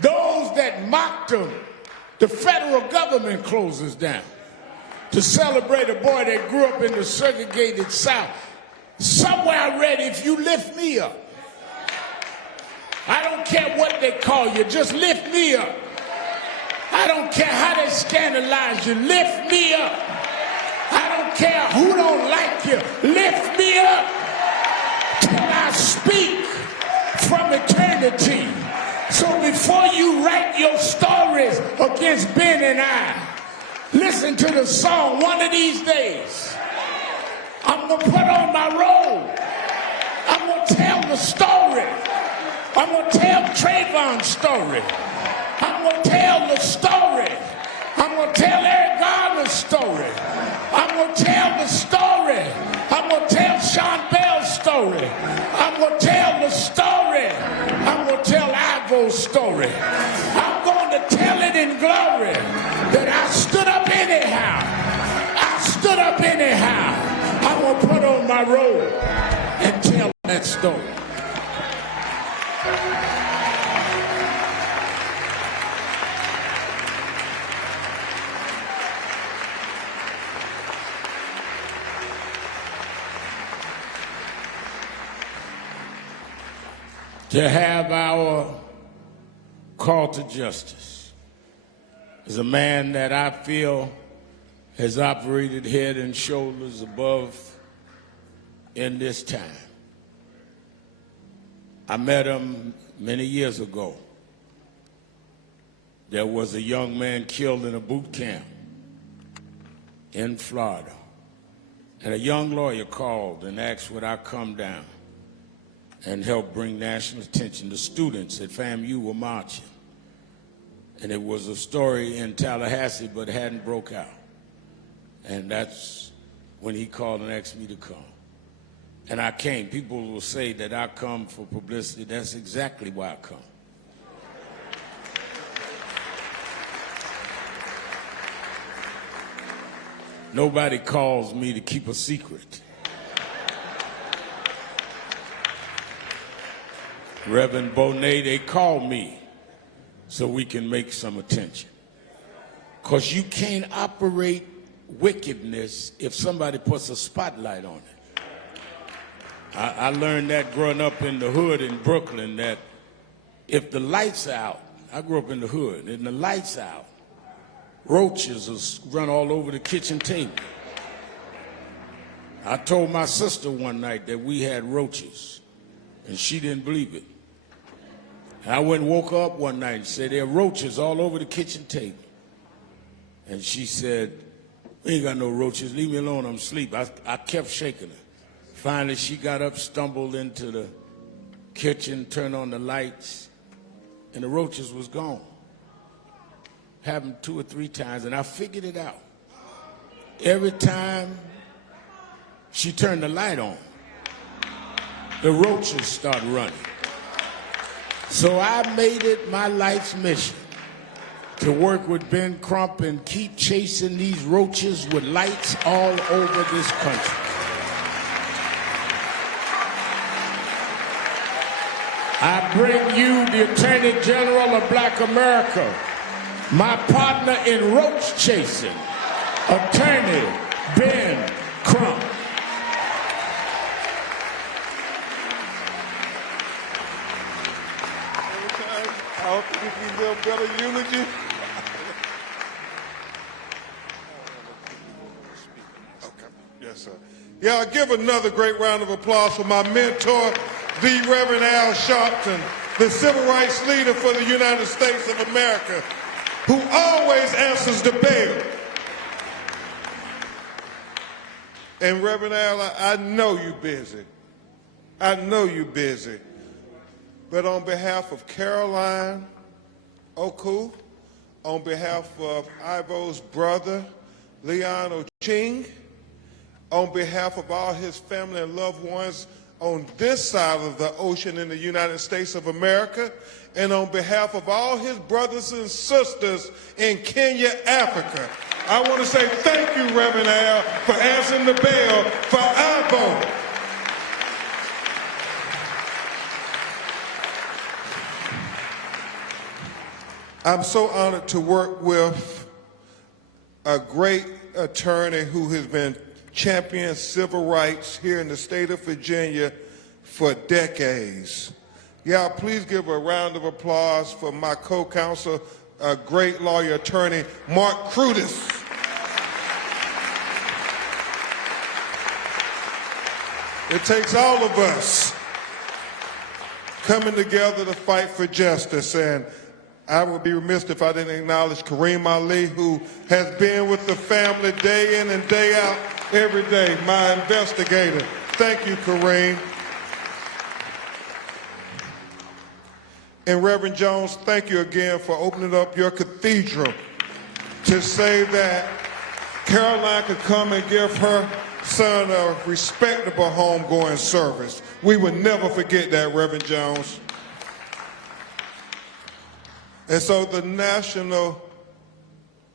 Those that mocked him, the federal government closes down to celebrate a boy that grew up in the segregated South. Somewhere I read, if you lift me up, I don't care what they call you, just lift me up. I don't care how they scandalize you, lift me up. I don't care who don't like you, lift me up till I speak from eternity. So before you write your stories against Ben and I, listen to the song. One of these days, I'm gonna put on my robe. I'm gonna tell the story. I'm gonna tell Trayvon's story. I'm gonna tell the story. I'm gonna tell Eric Garner's story. I'm gonna tell the story. I'm gonna tell Sean Bell's story. I'm gonna tell the story. I'm gonna tell Ivor's story. I'm going to tell it in glory that I stood up anyhow. I stood up anyhow. I'm gonna put on my robe and tell that story. To have our call to justice is a man that I feel has operated head and shoulders above in this time. I met him many years ago. There was a young man killed in a boot camp in Florida. And a young lawyer called and asked would I come down and help bring national attention. The students at FAMU were marching. And it was a story in Tallahassee, but hadn't broke out. And that's when he called and asked me to come. And I came. People will say that I come for publicity. That's exactly why I come. Nobody calls me to keep a secret. Reverend Bonet, they call me so we can make some attention. Because you can't operate wickedness if somebody puts a spotlight on it. I learned that growing up in the hood in Brooklyn, that if the lights are out, I grew up in the hood, and the lights are out, roaches will run all over the kitchen table. I told my sister one night that we had roaches, and she didn't believe it. And I went and woke her up one night and said, there are roaches all over the kitchen table. And she said, we ain't got no roaches, leave me alone, I'm asleep. I kept shaking her. Finally, she got up, stumbled into the kitchen, turned on the lights, and the roaches was gone. Happened 2 or 3 times, and I figured it out. Every time she turned the light on, the roaches started running. So I made it my life's mission to work with Ben Crump and keep chasing these roaches with lights all over this country. I bring you the Attorney General of Black America, my partner in roach chasing, Attorney Ben Crump. I hope you get these little better eulogy. Okay. Yes, sir. Yeah, I'll give another great round of applause for my mentor, the Reverend Al Sharpton, the civil rights leader for the United States of America, who always answers the bell. And Reverend Al, I know you're busy. I know you're busy. But on behalf of Caroline Oku, on behalf of Ivor's brother, Leon Oching, on behalf of all his family and loved ones on this side of the ocean in the United States of America, and on behalf of all his brothers and sisters in Kenya, Africa, I want to say thank you, Reverend Al, for answering the bell for Ivor. I'm so honored to work with a great attorney who has been championing civil rights here in the state of Virginia for decades. Yeah, please give a round of applause for my co-counsel, a great lawyer attorney, Mark Crutis. It takes all of us coming together to fight for justice, and I would be remiss if I didn't acknowledge Kareem Ali, who has been with the family day in and day out, every day, my investigator. Thank you, Kareem. And Reverend Jones, thank you again for opening up your cathedral to say that Caroline could come and give her son a respectable homegoing service. We would never forget that, Reverend Jones. And so the national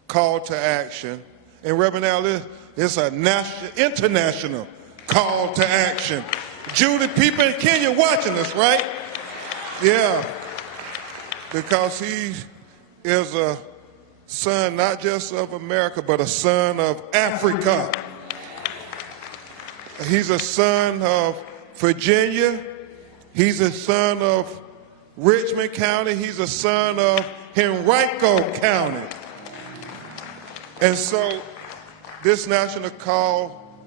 call to action, and Reverend Al, it's a international call to action. Judy, people in Kenya watching us, right? Yeah, because he is a son not just of America, but a son of Africa. He's a son of Virginia. He's a son of Richmond County. He's a son of Henrico County. And so this national call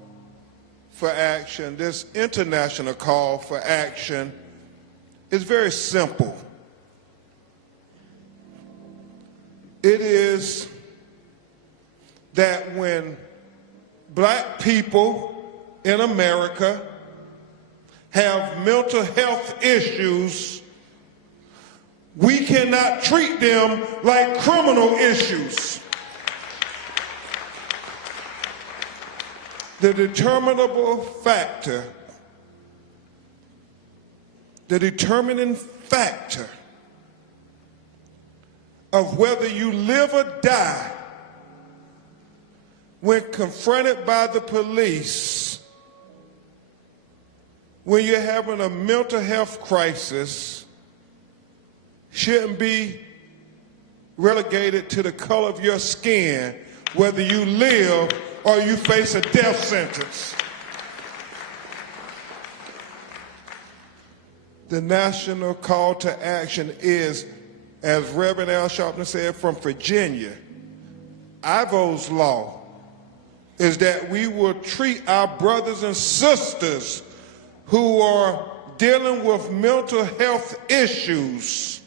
for action, this international call for action is very simple. It is that when black people in America have mental health issues, we cannot treat them like criminal issues. The determining factor of whether you live or die when confronted by the police, when you're having a mental health crisis, shouldn't be relegated to the color of your skin, whether you live or you face a death sentence. The national call to action is, as Reverend Al Sharpton said, from Virginia. Ivor's law is that we will treat our brothers and sisters who are dealing with mental health issues,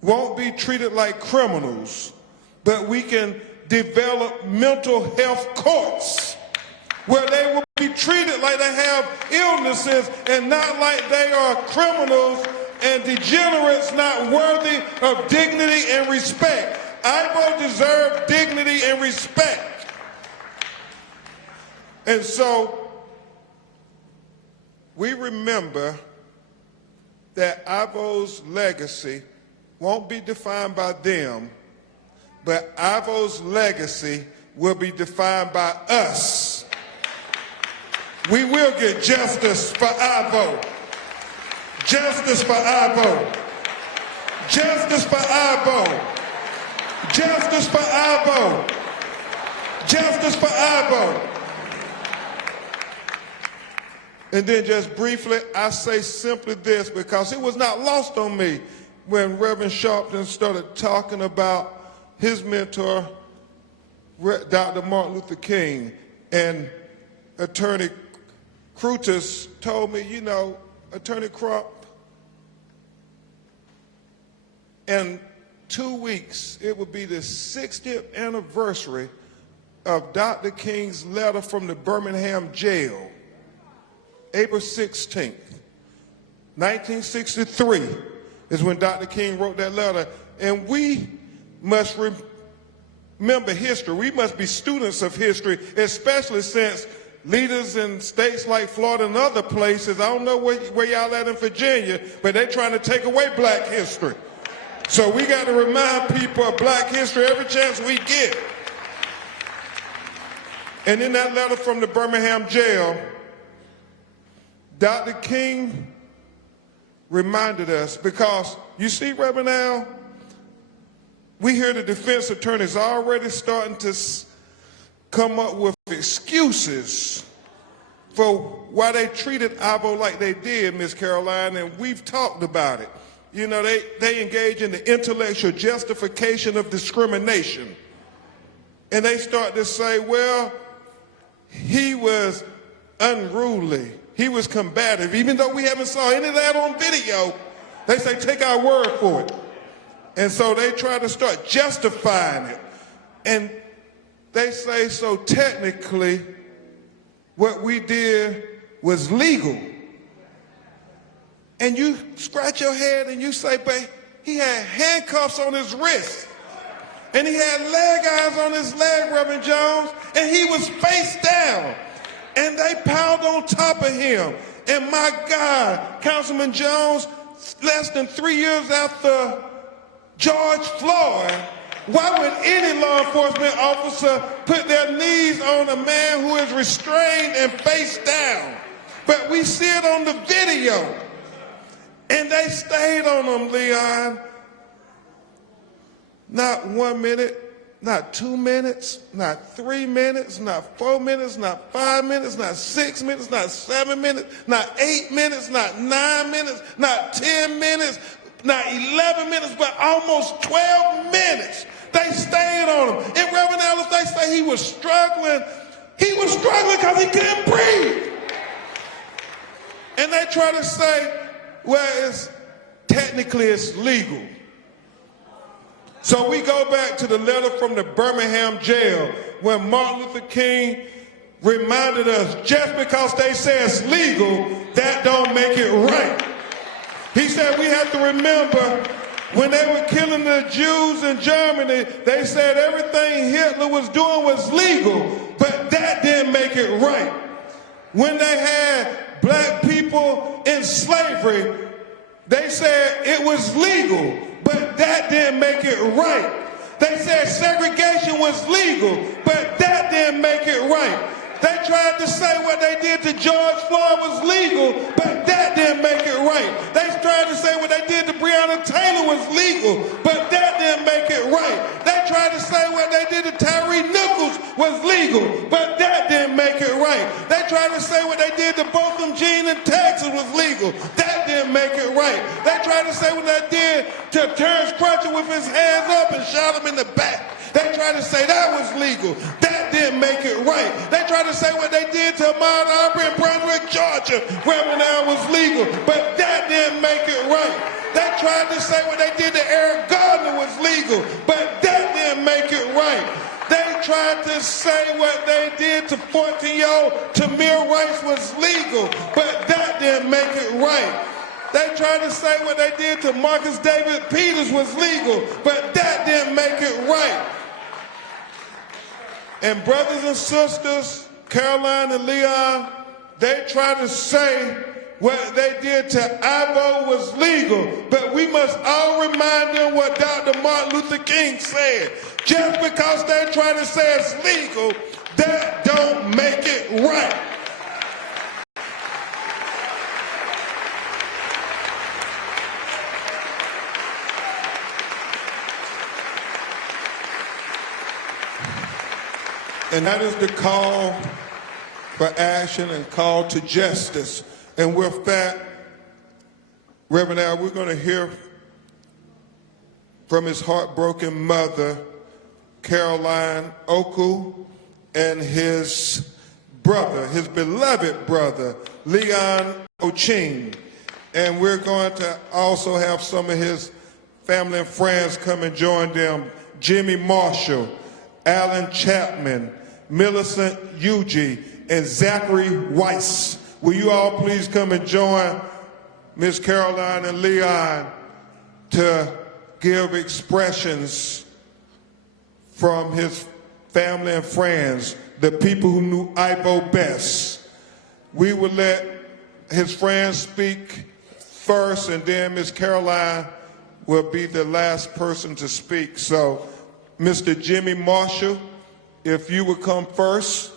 won't be treated like criminals, but we can develop mental health courts where they will be treated like they have illnesses and not like they are criminals and degenerates not worthy of dignity and respect. Ivor deserves dignity and respect. And so we remember that Ivor's legacy won't be defined by them, but Ivor's legacy will be defined by us. We will get justice for Ivor. Justice for Ivor. Justice for Ivor. Justice for Ivor. Justice for Ivor. And then just briefly, I say simply this, because it was not lost on me when Reverend Sharpton started talking about his mentor, Dr. Martin Luther King, and Attorney Crutis told me, you know, Attorney Crump, in 2 weeks, it would be the 60th anniversary of Dr. King's letter from the Birmingham jail, April 16th, 1963 is when Dr. King wrote that letter. And we must remember history. We must be students of history, especially since leaders in states like Florida and other places, I don't know where y'all at in Virginia, but they're trying to take away black history. So we got to remind people of black history every chance we get. And in that letter from the Birmingham jail, Dr. King reminded us, because you see, Reverend Al, we hear the defense attorneys already starting to come up with excuses for why they treated Ivor like they did, Miss Caroline, and we've talked about it. You know, they engage in the intellectual justification of discrimination. And they start to say, well, he was unruly, he was combative. Even though we haven't saw any of that on video, they say, take our word for it. And so they try to start justifying it. And they say, so technically, what we did was legal. And you scratch your head and you say, but he had handcuffs on his wrist. And he had leg irons on his leg, Reverend Jones, and he was face down. And they piled on top of him. And my God, Councilman Jones, less than 3 years after George Floyd, why would any law enforcement officer put their knees on a man who is restrained and face down? But we see it on the video. And they stayed on him, Leon. Not 1 minute, not 2 minutes, not 3 minutes, not 4 minutes, not 5 minutes, not 6 minutes, not 7 minutes, not 8 minutes, not 9 minutes, not 10 minutes, not 11 minutes, but almost 12 minutes. They stayed on him. And Reverend Ellis, they say he was struggling. He was struggling because he couldn't breathe. And they try to say, well, technically it's legal. So we go back to the letter from the Birmingham jail when Martin Luther King reminded us, just because they say it's legal, that don't make it right. He said we have to remember when they were killing the Jews in Germany, they said everything Hitler was doing was legal, but that didn't make it right. When they had black people in slavery, they said it was legal, but that didn't make it right. They said segregation was legal, but that didn't make it right. They tried to say what they did to George Floyd was legal, but that didn't make it right. They tried to say what they did to Breonna Taylor was legal, but that didn't make it right. They tried to say what they did to Tyree Nichols was legal, but that didn't make it right. They tried to say what they did to Botham Jean in Texas was legal. That didn't make it right. They tried to say what they did to Terrence Crutcher with his hands up and shot him in the back. They tried to say that was legal. That didn't make it right. They tried to say what they did to Ahmaud Arbery in Brunswick, Georgia, Reverend Al was legal, but that didn't make it right. They tried to say what they did to Eric Gardner was legal, but that didn't make it right. They tried to say what they did to 14-year-old Tamir Rice was legal, but that didn't make it right. They tried to say what they did to Marcus David Peters was legal, but that didn't make it right. And brothers and sisters, Caroline and Leon, they try to say what they did to Ivor was legal, but we must all remind them what Dr. Martin Luther King said. Just because they try to say it's legal, that don't make it right. And that is the call for action and call to justice. And with that, Reverend Al, we're going to hear from his heartbroken mother, Caroline Oku, and his brother, his beloved brother, Leon Ochin. And we're going to also have some of his family and friends come and join them, Jimmy Marshall, Alan Chapman, Millicent Eulogy, and Zachary Weiss. Will you all please come and join Miss Caroline and Leon to give expressions from his family and friends, the people who knew Ivor best. We will let his friends speak first, and then Miss Caroline will be the last person to speak. So, Mr. Jimmy Marshall, if you would come first,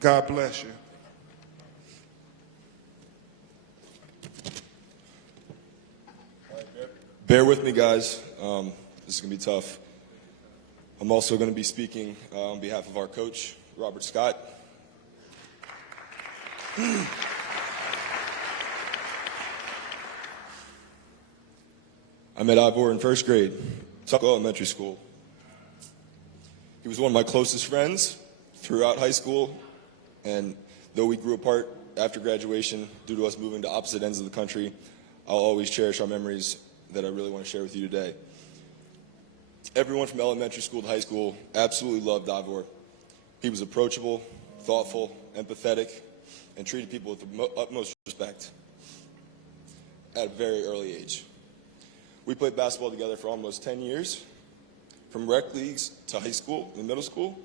God bless you. Bear with me, guys. This is going to be tough. I'm also going to be speaking on behalf of our coach, Robert Scott. I met Ivor in first grade, Tuck Elementary School. He was one of my closest friends throughout high school, and though we grew apart after graduation due to us moving to opposite ends of the country, I'll always cherish our memories that I really want to share with you today. Everyone from elementary school to high school absolutely loved Ivor. He was approachable, thoughtful, empathetic, and treated people with the utmost respect at a very early age. We played basketball together for almost 10 years, from rec leagues to high school and middle school,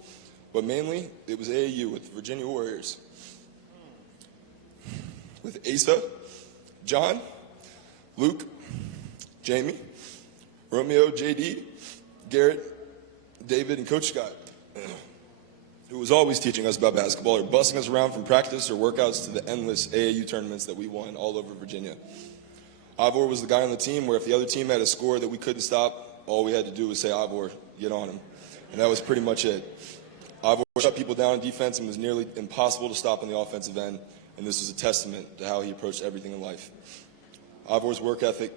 but mainly it was AAU with the Virginia Warriors. With Asa, John, Luke, Jamie, Romeo, JD, Garrett, David, and Coach Scott, who was always teaching us about basketball or busing us around from practice or workouts to the endless AAU tournaments that we won all over Virginia. Ivor was the guy on the team where if the other team had a score that we couldn't stop, all we had to do was say, Ivor, get on him. And that was pretty much it. Ivor shut people down in defense and was nearly impossible to stop on the offensive end, and this was a testament to how he approached everything in life. Ivor's work ethic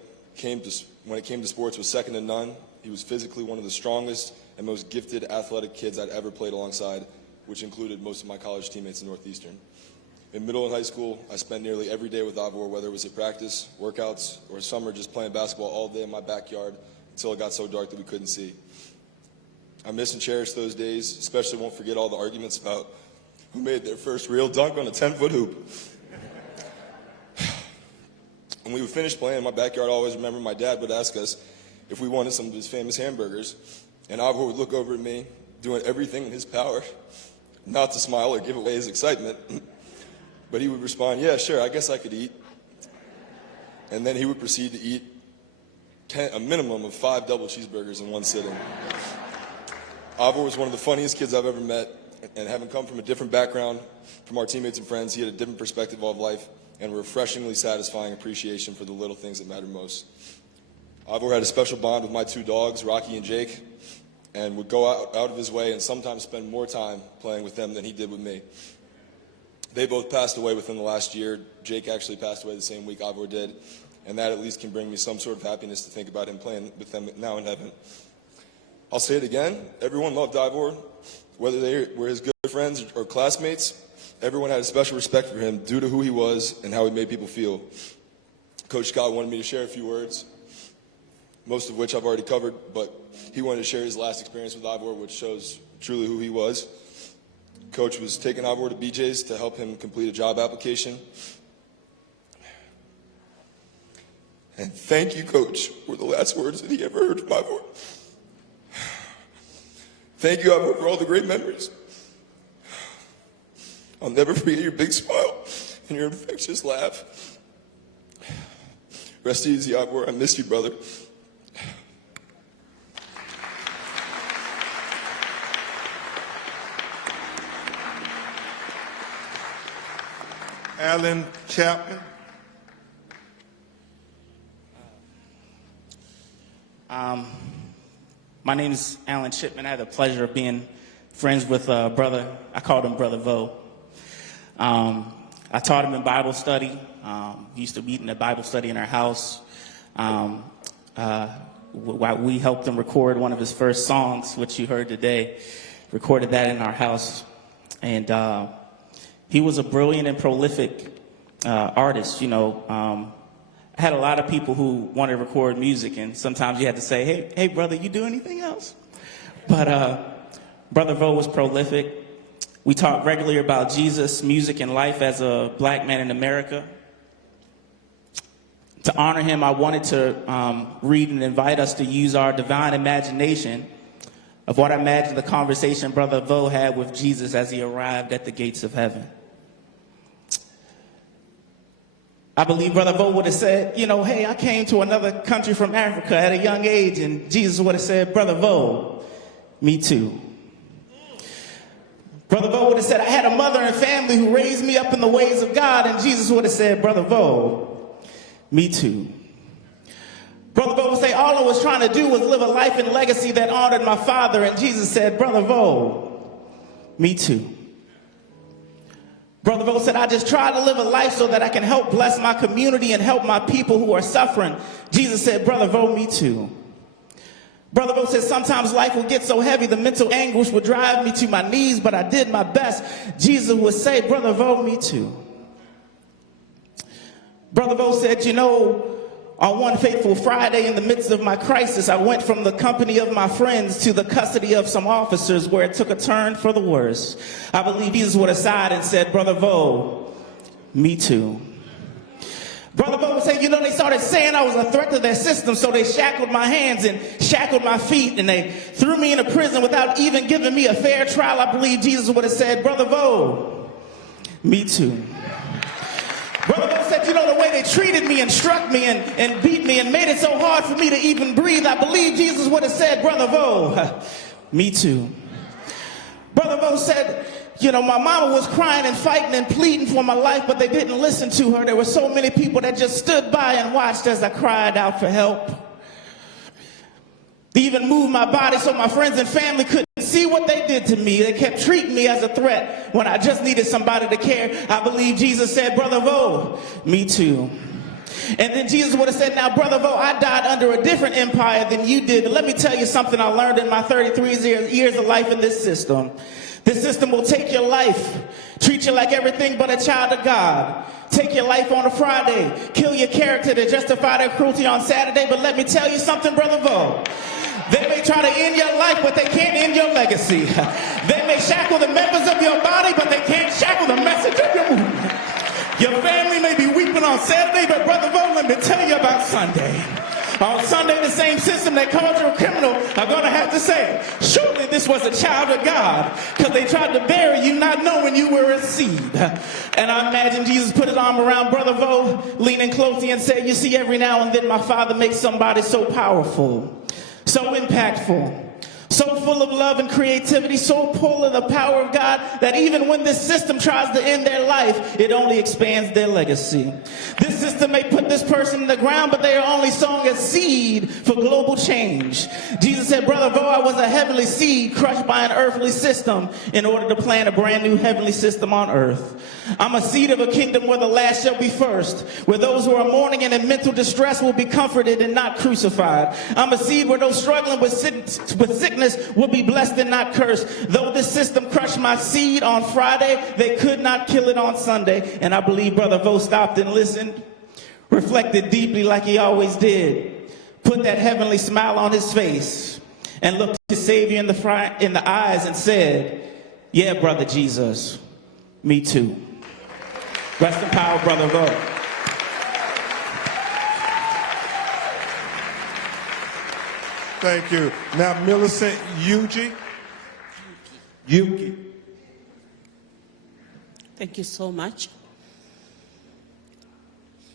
when it came to sports was second to none. He was physically one of the strongest and most gifted athletic kids I'd ever played alongside, which included most of my college teammates in Northeastern. In middle and high school, I spent nearly every day with Ivor, whether it was at practice, workouts, or summer just playing basketball all day in my backyard until it got so dark that we couldn't see. I miss and cherish those days, especially won't forget all the arguments about who made their first real dunk on a 10-foot hoop. When we would finish playing in my backyard, I always remember my dad would ask us if we wanted some of his famous hamburgers, and Ivor would look over at me, doing everything in his power not to smile or give away his excitement, but he would respond, yeah, sure, I guess I could eat. And then he would proceed to eat a minimum of 5 double cheeseburgers in one sitting. Ivor was one of the funniest kids I've ever met, and having come from a different background from our teammates and friends, he had a different perspective of life and a refreshingly satisfying appreciation for the little things that matter most. Ivor had a special bond with my 2 dogs, Rocky and Jake, and would go out of his way and sometimes spend more time playing with them than he did with me. They both passed away within the last year. Jake actually passed away the same week Ivor did, and that at least can bring me some sort of happiness to think about him playing with them now in heaven. I'll say it again, everyone loved Ivor, whether they were his good friends or classmates. Everyone had a special respect for him due to who he was and how he made people feel. Coach Scott wanted me to share a few words, most of which I've already covered, but he wanted to share his last experience with Ivor, which shows truly who he was. Coach was taking Ivor to BJ's to help him complete a job application. And thank you, Coach, were the last words that he ever heard from Ivor. Thank you, Ivor, for all the great memories. I'll never forget your big smile and your infectious laugh. Rest easy, Ivor. I miss you, brother. Alan Chapman. My name is Alan Chipman. I had the pleasure of being friends with brother. I called him Brother Vo. I taught him in Bible study. He used to meet in a Bible study in our house. We helped him record one of his first songs, which you heard today. Recorded that in our house. And he was a brilliant and prolific artist. You know, I had a lot of people who wanted to record music, and sometimes you had to say, hey, brother, you do anything else? But Brother Vo was prolific. We talked regularly about Jesus, music, and life as a black man in America. To honor him, I wanted to read and invite us to use our divine imagination of what I imagine the conversation Brother Vo had with Jesus as he arrived at the gates of heaven. I believe Brother Vo would have said, you know, hey, I came to another country from Africa at a young age, and Jesus would have said, Brother Vo, me too. Brother Vo would have said, I had a mother and family who raised me up in the ways of God, and Jesus would have said, Brother Vo, me too. Brother Vo would say, all I was trying to do was live a life and legacy that honored my father, and Jesus said, Brother Vo, me too. Brother Vo said, I just try to live a life so that I can help bless my community and help my people who are suffering. Jesus said, Brother Vo, me too. Brother Vo said, sometimes life will get so heavy, the mental anguish would drive me to my knees, but I did my best. Jesus would say, Brother Vo, me too. Brother Vo said, you know, on one fateful Friday in the midst of my crisis, I went from the company of my friends to the custody of some officers where it took a turn for the worse. I believe Jesus would have sighed and said, Brother Vo, me too. Brother Vo would say, you know, they started saying I was a threat to their system, so they shackled my hands and shackled my feet, and they threw me into prison without even giving me a fair trial. I believe Jesus would have said, Brother Vo, me too. Brother Vo said, you know, the way they treated me and struck me and beat me and made it so hard for me to even breathe, I believe Jesus would have said, Brother Vo, me too. Brother Vo said, you know, my mama was crying and fighting and pleading for my life, but they didn't listen to her. There were so many people that just stood by and watched as I cried out for help. They even moved my body so my friends and family couldn't see what they did to me. They kept treating me as a threat when I just needed somebody to care. I believe Jesus said, Brother Vo, me too. And then Jesus would have said, now, Brother Vo, I died under a different empire than you did. But let me tell you something I learned in my 33 years of life in this system. This system will take your life, treat you like everything but a child of God. Take your life on a Friday, kill your character to justify their cruelty on Saturday. But let me tell you something, Brother Vo. They may try to end your life, but they can't end your legacy. They may shackle the members of your body, but they can't shackle the message of your movement. Your family may be weeping on Saturday, but Brother Vo, let me tell you about Sunday. On Sunday, the same system that called you a criminal are going to have to say, surely this was a child of God, because they tried to bury you not knowing you were a seed. And I imagine Jesus put his arm around Brother Vo, leaning closely and said, you see, every now and then my Father makes somebody so powerful, so impactful, so full of love and creativity, so full of the power of God, that even when this system tries to end their life, it only expands their legacy. This system may put this person in the ground, but they are only sowing a seed for global change. Jesus said, Brother Vo, I was a heavenly seed crushed by an earthly system in order to plant a brand new heavenly system on earth. I'm a seed of a kingdom where the last shall be first, where those who are mourning and in mental distress will be comforted and not crucified. I'm a seed where those struggling with sickness will be blessed and not cursed. Though this system crushed my seed on Friday, they could not kill it on Sunday. And I believe Brother Vo stopped and listened, reflected deeply like he always did, put that heavenly smile on his face, and looked his Savior in the eyes and said, yeah, Brother Jesus, me too. Rest in power, Brother Vo. Thank you. Now, Millicent Yuki. Thank you so much.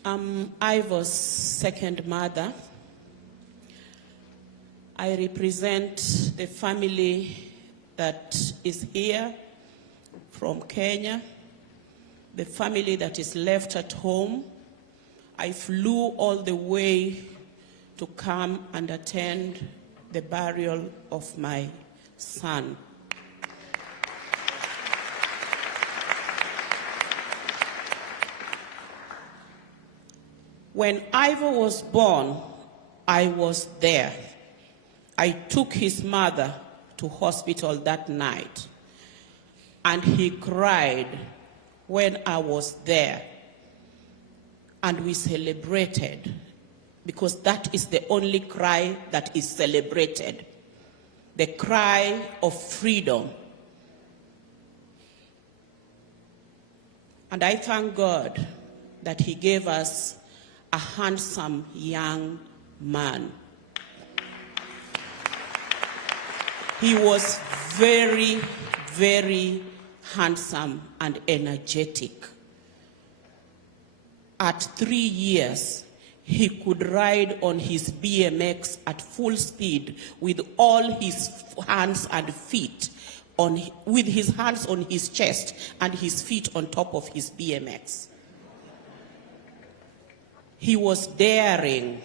I'm Ivor's second mother. I represent the family that is here from Kenya, the family that is left at home. I flew all the way to come and attend the burial of my son. When Ivor was born, I was there. I took his mother to hospital that night, and he cried when I was there, and we celebrated, because that is the only cry that is celebrated. the cry of freedom. And I thank God that He gave us a handsome young man. He was very, very handsome and energetic. At 3 years, he could ride on his BMX at full speed with all his hands and feet with his hands on his chest and his feet on top of his BMX. He was daring.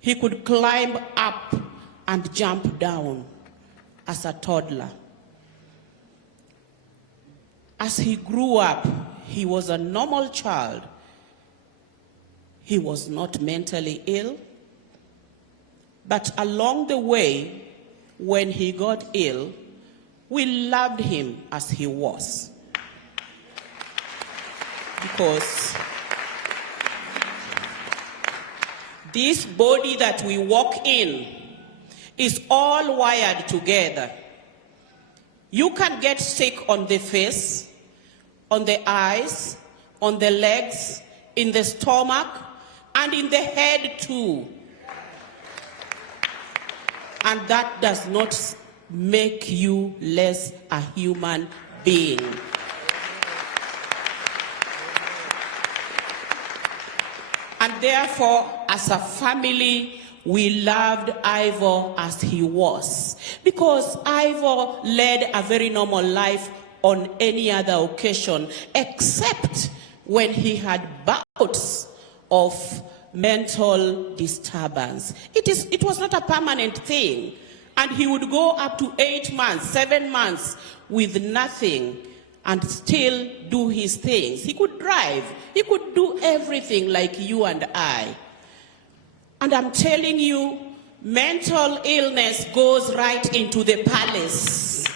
He could climb up and jump down as a toddler. As he grew up, he was a normal child. He was not mentally ill. But along the way, when he got ill, we loved him as he was. Because this body that we walk in is all wired together. You can get sick on the face, on the eyes, on the legs, in the stomach, and in the head too. And that does not make you less a human being. And therefore, as a family, we loved Ivor as he was. Because Ivor led a very normal life on any other occasion, except when he had bouts of mental disturbance. It was not a permanent thing. And he would go up to 8 months, 7 months with nothing and still do his things. He could drive. He could do everything like you and I. And I'm telling you, mental illness goes right into the palace.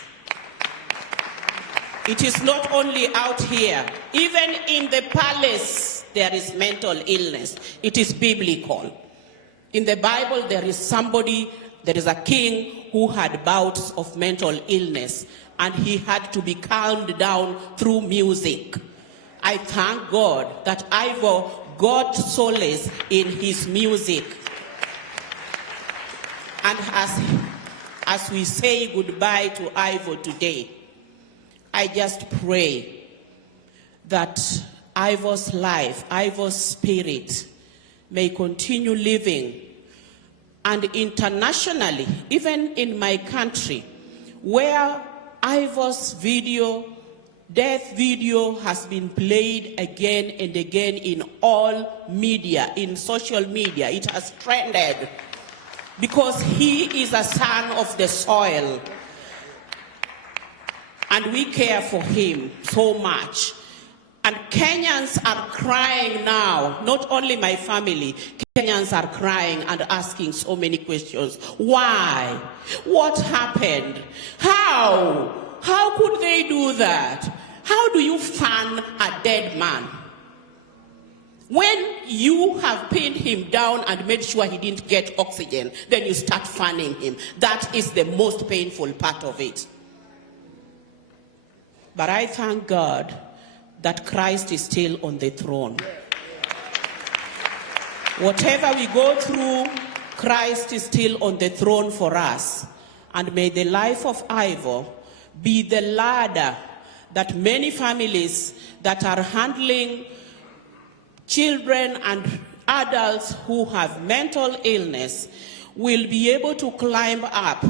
It is not only out here. Even in the palace, there is mental illness. It is biblical. In the Bible, there is a king who had bouts of mental illness, and he had to be calmed down through music. I thank God that Ivor got solace in his music. And as we say goodbye to Ivor today, I just pray that Ivor's life, Ivor's spirit may continue living. And internationally, even in my country, where Ivor's death video has been played again and again in all media, in social media, it has trended because he is a son of the soil. And we care for him so much. And Kenyans are crying now, not only my family, Kenyans are crying and asking so many questions. Why? What happened? How? How could they do that? How do you fan a dead man? When you have pinned him down and made sure he didn't get oxygen, then you start fanning him. That is the most painful part of it. But I thank God that Christ is still on the throne. Whatever we go through, Christ is still on the throne for us. And may the life of Ivor be the ladder that many families that are handling children and adults who have mental illness will be able to climb up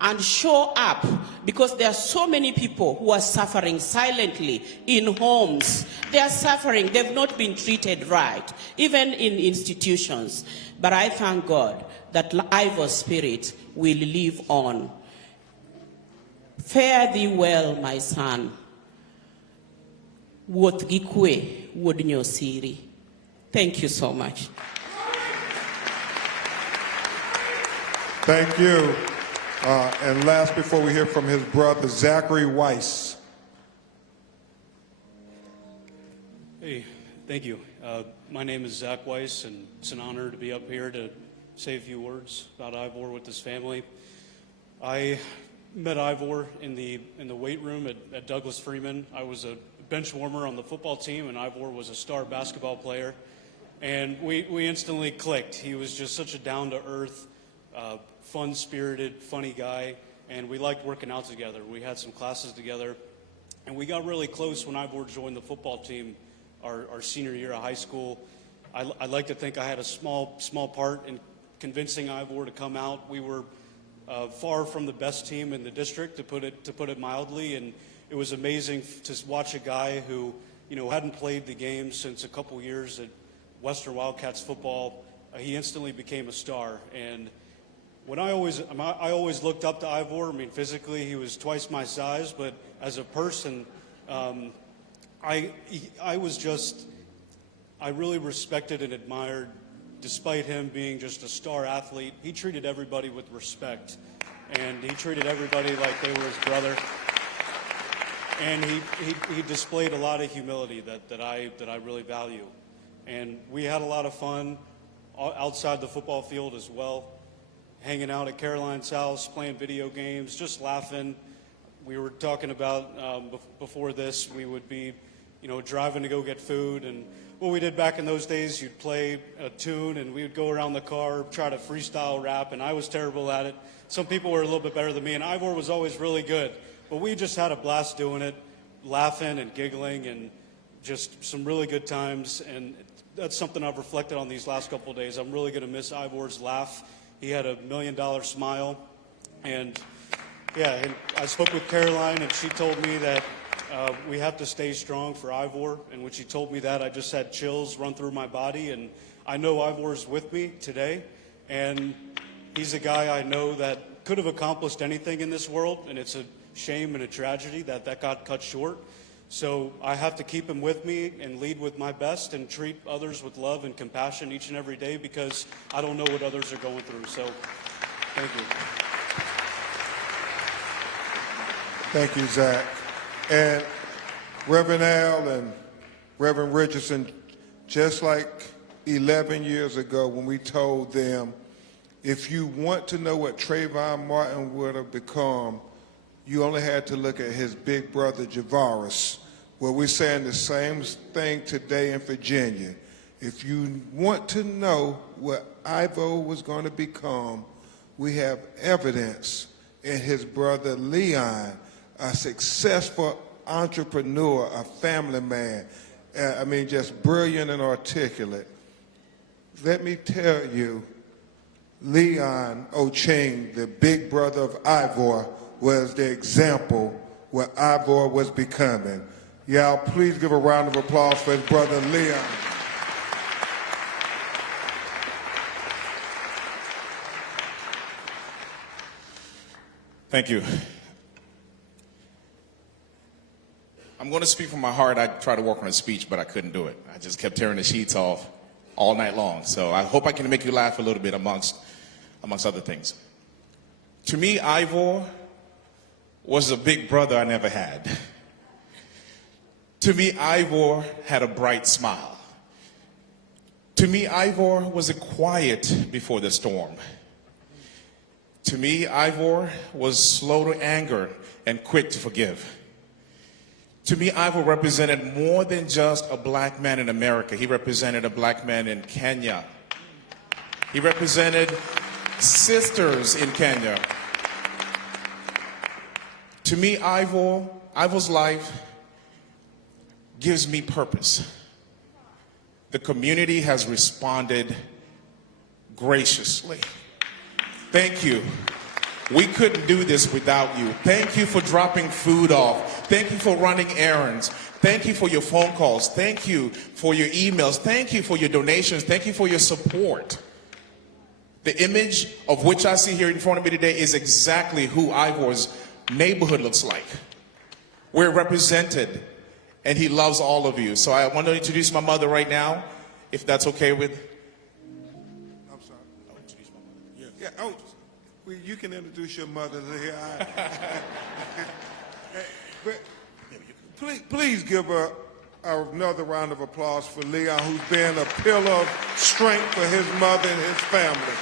and show up, because there are so many people who are suffering silently in homes. They are suffering. They've not been treated right, even in institutions. But I thank God that Ivor's spirit will live on. Fare thee well, my son. Wuoth gi kwe, wuod nyosiri. Thank you so much. Thank you. And last, before we hear from his brother, Zachary Weiss. Hey, thank you. My name is Zach Weiss, and it's an honor to be up here to say a few words about Ivor with his family. I met Ivor in the weight room at Douglas Freeman. I was a bench warmer on the football team, and Ivor was a star basketball player. And we instantly clicked. He was just such a down-to-earth, fun-spirited, funny guy, and we liked working out together. We had some classes together, and we got really close when Ivor joined the football team our senior year of high school. I like to think I had a small part in convincing Ivor to come out. We were far from the best team in the district, to put it mildly, and it was amazing to watch a guy who, hadn't played the game since a couple years at Western Wildcats football. He instantly became a star, and when I always looked up to Ivor. I mean, physically he was twice my size, but as a person, I really respected and admired. Despite him being just a star athlete, he treated everybody with respect, and he treated everybody like they were his brother. And he displayed a lot of humility that I really value. And we had a lot of fun outside the football field as well, hanging out at Carolyn's house, playing video games, just laughing. We were talking about before this, we would be, driving to go get food, and what we did back in those days, you'd play a tune and we would go around the car, try to freestyle rap, and I was terrible at it. Some people were a little bit better than me, and Ivor was always really good. But we just had a blast doing it, laughing and giggling, and just some really good times. And that's something I've reflected on these last couple of days. I'm really going to miss Ivor's laugh. He had $1 million smile. And and I spoke with Caroline, and she told me that we have to stay strong for Ivor. And when she told me that, I just had chills run through my body. And I know Ivor's with me today. And he's a guy I know that could have accomplished anything in this world. And it's a shame and a tragedy that got cut short. So I have to keep him with me and lead with my best and treat others with love and compassion each and every day, because I don't know what others are going through. So thank you. Thank you, Zach. And Reverend Al and Reverend Richardson, just like 11 years ago when we told them, if you want to know what Trayvon Martin would have become, you only had to look at his big brother, Javaris. Well, we're saying the same thing today in Virginia. If you want to know what Ivor was going to become, we have evidence in his brother Leon, a successful entrepreneur, a family man. Just brilliant and articulate. Let me tell you, Leon Ocheng, the big brother of Ivor, was the example what Ivor was becoming. Y'all, please give a round of applause for his brother Leon. Thank you. I'm going to speak from my heart. I tried to work on a speech, but I couldn't do it. I just kept tearing the sheets off all night long. So I hope I can make you laugh a little bit amongst other things. To me, Ivor was a big brother I never had. To me, Ivor had a bright smile. To me, Ivor was a quiet before the storm. To me, Ivor was slow to anger and quick to forgive. To me, Ivor represented more than just a black man in America. He represented a black man in Kenya. He represented sisters in Kenya. To me, Ivor's life gives me purpose. The community has responded graciously. Thank you. We couldn't do this without you. Thank you for dropping food off. Thank you for running errands. Thank you for your phone calls. Thank you for your emails. Thank you for your donations. Thank you for your support. The image of which I see here in front of me today is exactly who Ivor's neighborhood looks like. We're represented, and he loves all of you. So I want to introduce my mother right now, if that's okay with... I'm sorry. I'll introduce my mother. Yeah. Well, you can introduce your mother here. But please give her another round of applause for Leon, who's been a pillar of strength for his mother and his family.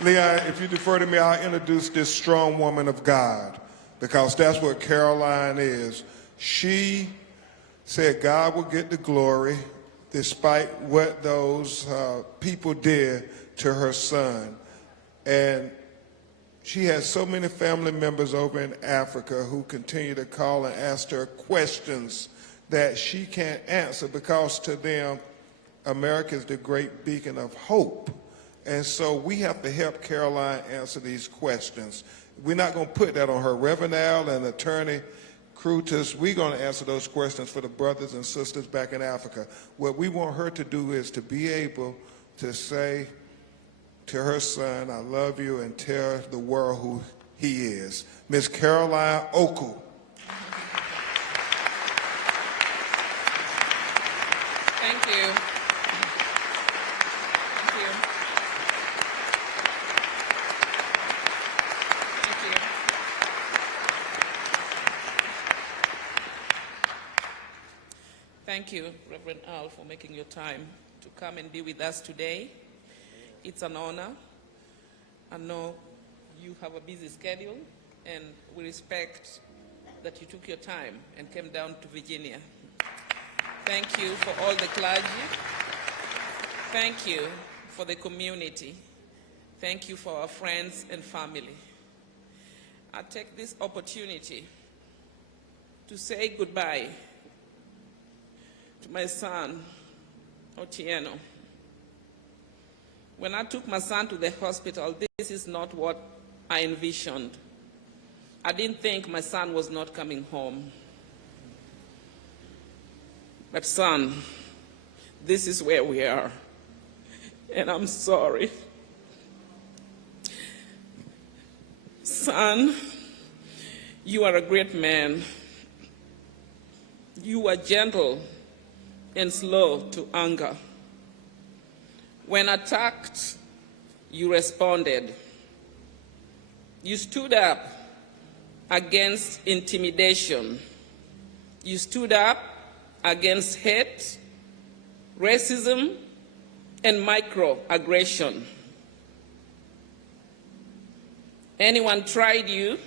Leon, if you defer to me, I'll introduce this strong woman of God, because that's what Caroline is. She said God will get the glory despite what those people did to her son. And she has so many family members over in Africa who continue to call and ask her questions that she can't answer, because to them, America is the great beacon of hope. And so we have to help Caroline answer these questions. We're not going to put that on her. Reverend Al and Attorney Crutus, we're going to answer those questions for the brothers and sisters back in Africa. What we want her to do is to be able to say to her son, I love you, and tell the world who he is. Miss Caroline Oku. Thank you. Thank you. Thank you. Thank you, Reverend Al, for making your time to come and be with us today. It's an honor. I know you have a busy schedule, and we respect that you took your time and came down to Virginia. Thank you for all the clergy. Thank you for the community. Thank you for our friends and family. I take this opportunity to say goodbye to my son, Otieno. When I took my son to the hospital, this is not what I envisioned. I didn't think my son was not coming home. But son, this is where we are, and I'm sorry. Son, you are a great man. You are gentle and slow to anger. When attacked, you responded. You stood up against intimidation. You stood up against hate, racism, and microaggression. Anyone tried you,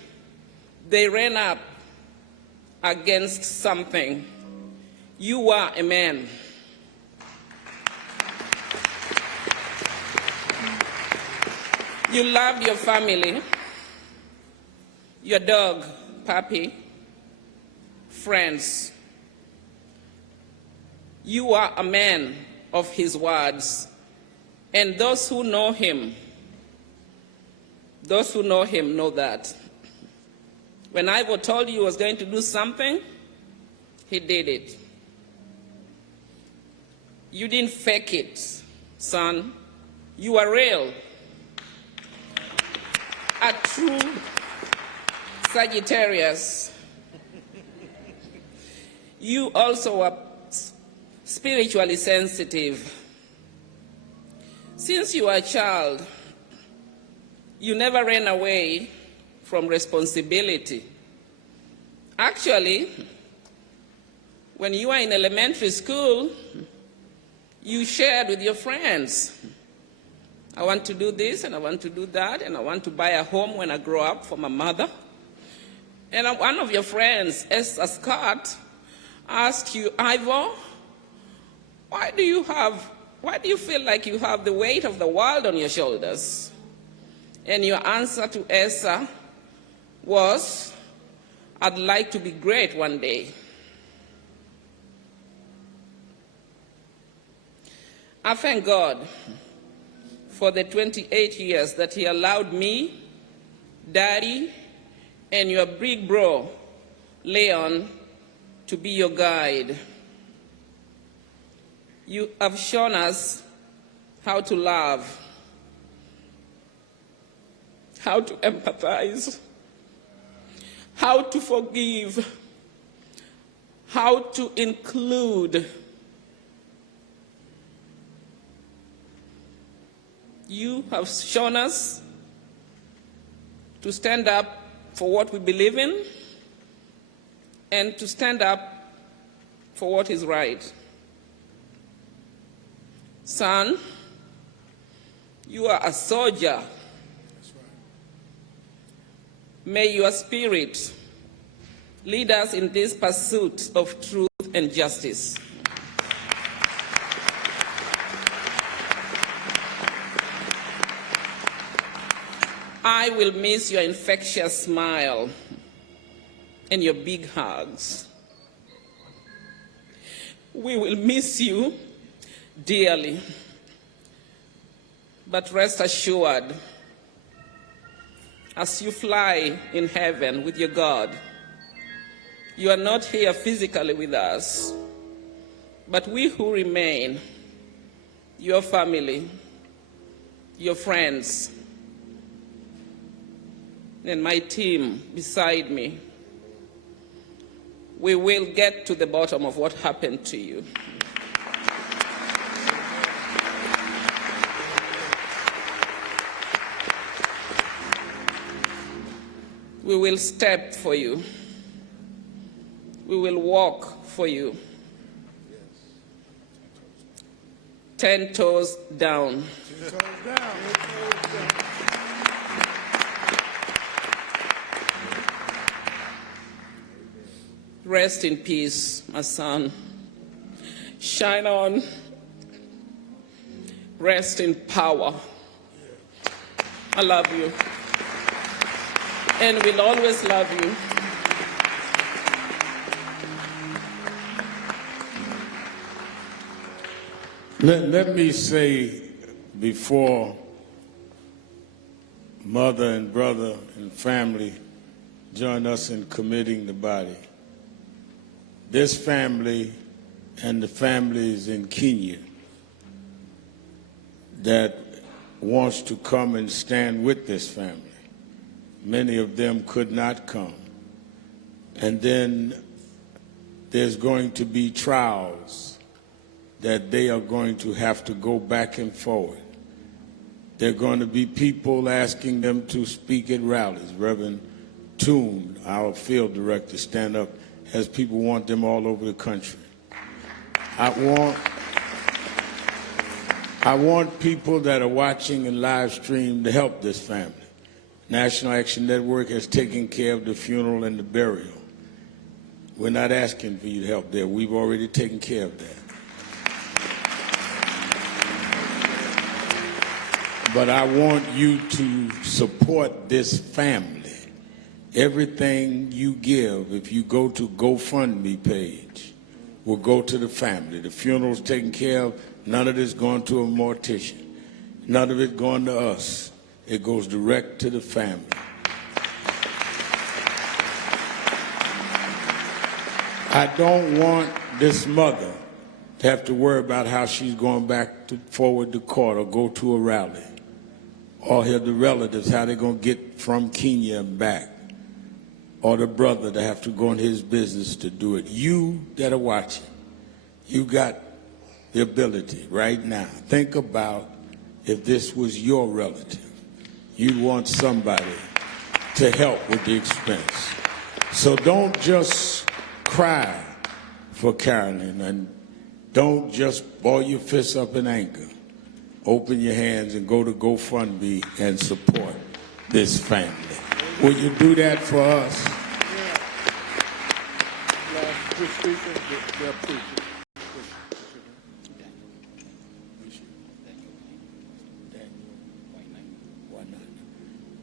they ran up against something. You are a man. You loved your family, your dog, puppy, friends. You are a man of his words, and those who know him know that. When Ivor told you he was going to do something, he did it. You didn't fake it, son. You are real. A true Sagittarius. You also are spiritually sensitive. Since you were a child, you never ran away from responsibility. Actually, when you were in elementary school, you shared with your friends. I want to do this, and I want to do that, and I want to buy a home when I grow up for my mother. And one of your friends, Esther Scott, asked you, Ivor, why do you feel like you have the weight of the world on your shoulders? And your answer to Esther was, I'd like to be great one day. I thank God for the 28 years that he allowed me, Daddy, and your big bro, Leon, to be your guide. You have shown us how to love, how to empathize, how to forgive, how to include. You have shown us to stand up for what we believe in and to stand up for what is right. Son, You are a soldier. May your spirit lead us in this pursuit of truth and justice. I will miss your infectious smile and your big hugs. We will miss you dearly, but rest assured, as you fly in heaven with your God, you are not here physically with us, but we who remain, your family, your friends, and my team beside me, we will get to the bottom of what happened to you. We will step for you. We will walk for you. 10 toes down. 10 toes down. Rest in peace, my son. Shine on. Rest in power. I love you. And will always love you. Let me say, before mother and brother and family join us in committing the body, this family and the families in Kenya that wants to come and stand with this family, many of them could not come. And then there's going to be trials that they are going to have to go back and forward. There are going to be people asking them to speak at rallies. Reverend Toon, our field director, stand up, as people want them all over the country. I want people that are watching and live stream to help this family. National Action Network has taken care of the funeral and the burial. We're not asking for you to help there. We've already taken care of that. But I want you to support this family. Everything you give, if you go to GoFundMe page, will go to the family. The funeral's taken care of. None of this going to a mortician. None of it going to us. It goes direct to the family. I don't want this mother to have to worry about how she's going back forward to court or go to a rally, or hear the relatives, how they're going to get from Kenya back, or the brother to have to go in his business to do it. You that are watching, you got the ability right now. Think about if this was your relative. You'd want somebody to help with the expense. So don't just cry for Carolyn, and don't just ball your fists up in anger. Open your hands and go to GoFundMe and support this family. Will you do that for us?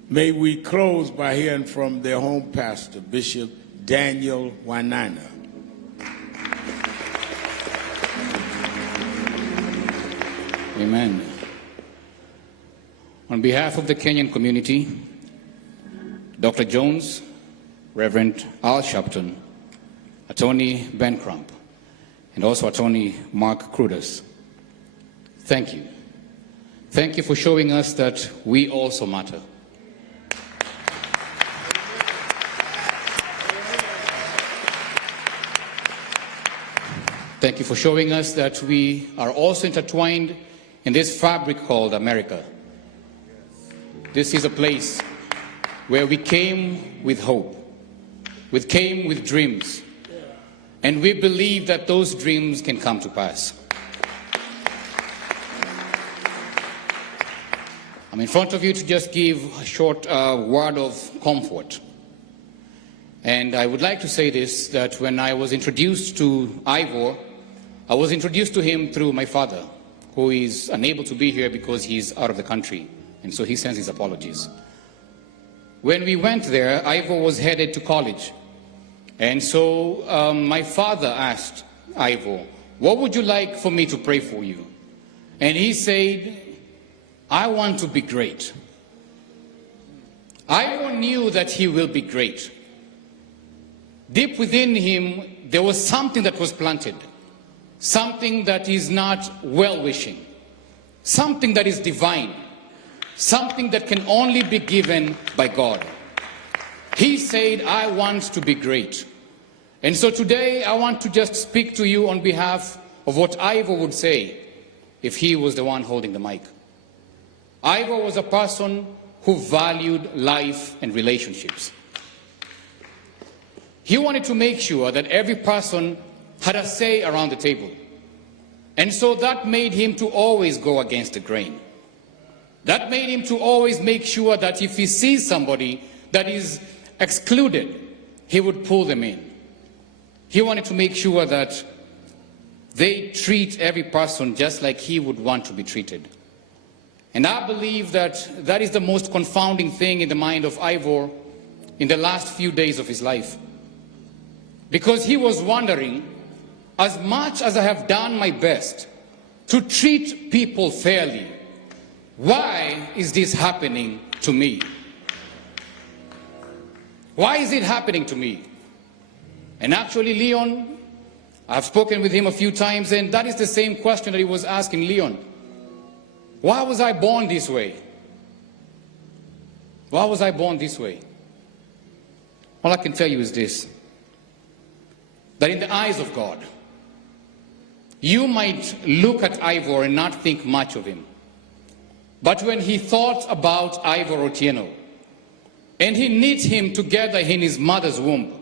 May we close by hearing from their home pastor, Bishop Daniel Wainaina. Amen. On behalf of the Kenyan community, Dr. Jones, Reverend Al Sharpton, Attorney Ben Crump, and also Attorney Mark Cruddas, thank you. Thank you for showing us that we also matter. Thank you for showing us that we are also intertwined in this fabric called America. This is a place where we came with hope, we came with dreams, and we believe that those dreams can come to pass. I'm in front of you to just give a short word of comfort. And I would like to say this, that when I was introduced to Ivor, I was introduced to him through my father, who is unable to be here because he's out of the country. And so he sends his apologies. When we went there, Ivor was headed to college. And so my father asked Ivor, what would you like for me to pray for you? And he said, I want to be great. Ivor knew that he will be great. Deep within him, there was something that was planted. Something that is not well-wishing. Something that is divine. Something that can only be given by God. He said, I want to be great. And so today, I want to just speak to you on behalf of what Ivor would say if he was the one holding the mic. Ivor was a person who valued life and relationships. He wanted to make sure that every person had a say around the table. And so that made him to always go against the grain. That made him to always make sure that if he sees somebody that is excluded, he would pull them in. He wanted to make sure that they treat every person just like he would want to be treated. And I believe that that is the most confounding thing in the mind of Ivor in the last few days of his life. Because he was wondering, as much as I have done my best to treat people fairly, why is this happening to me? Why is it happening to me? And actually, Leon, I've spoken with him a few times, and that is the same question that he was asking Leon. Why was I born this way? Why was I born this way? All I can tell you is this, that in the eyes of God, you might look at Ivor and not think much of him. But when he thought about Irvo Otieno, and he knit him together in his mother's womb,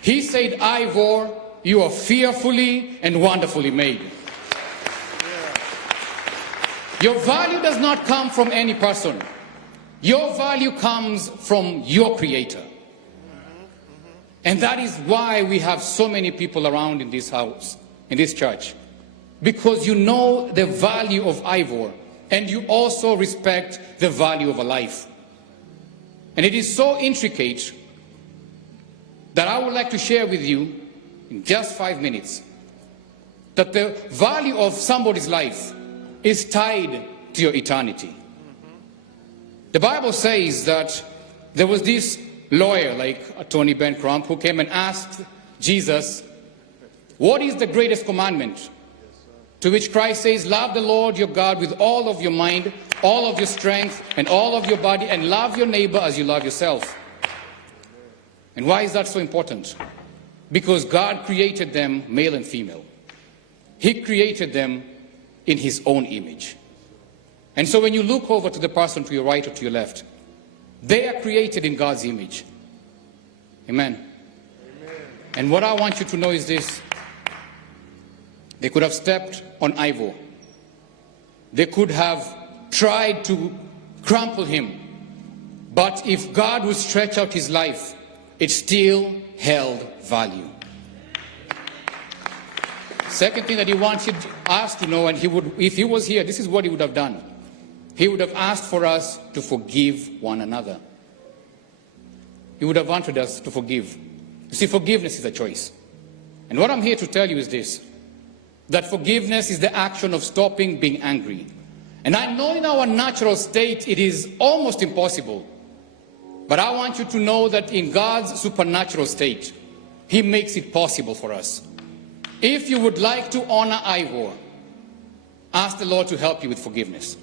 he said, Ivor, you are fearfully and wonderfully made. Your value does not come from any person. Your value comes from your Creator. And that is why we have so many people around in this house, in this church. Because you know the value of Ivor, and you also respect the value of a life. And it is so intricate that I would like to share with you in just 5 minutes that the value of somebody's life is tied to your eternity. The Bible says that there was this lawyer like Tony Ben Crump who came and asked Jesus, what is the greatest commandment? To which Christ says, love the Lord your God with all of your mind, all of your strength, and all of your body, and love your neighbor as you love yourself. And why is that so important? Because God created them male and female. He created them in his own image. And so when you look over to the person to your right or to your left, they are created in God's image. Amen. Amen. And what I want you to know is this. They could have stepped on Ivor. They could have tried to crumple him. But if God would stretch out his life, it still held value. Second thing that he wanted us to know, and he would, if he was here, this is what he would have done. He would have asked for us to forgive one another. He would have wanted us to forgive. You see, forgiveness is a choice. And what I'm here to tell you is this, that forgiveness is the action of stopping being angry. And I know in our natural state it is almost impossible. But I want you to know that in God's supernatural state, he makes it possible for us. If you would like to honor Ivor, ask the Lord to help you with forgiveness.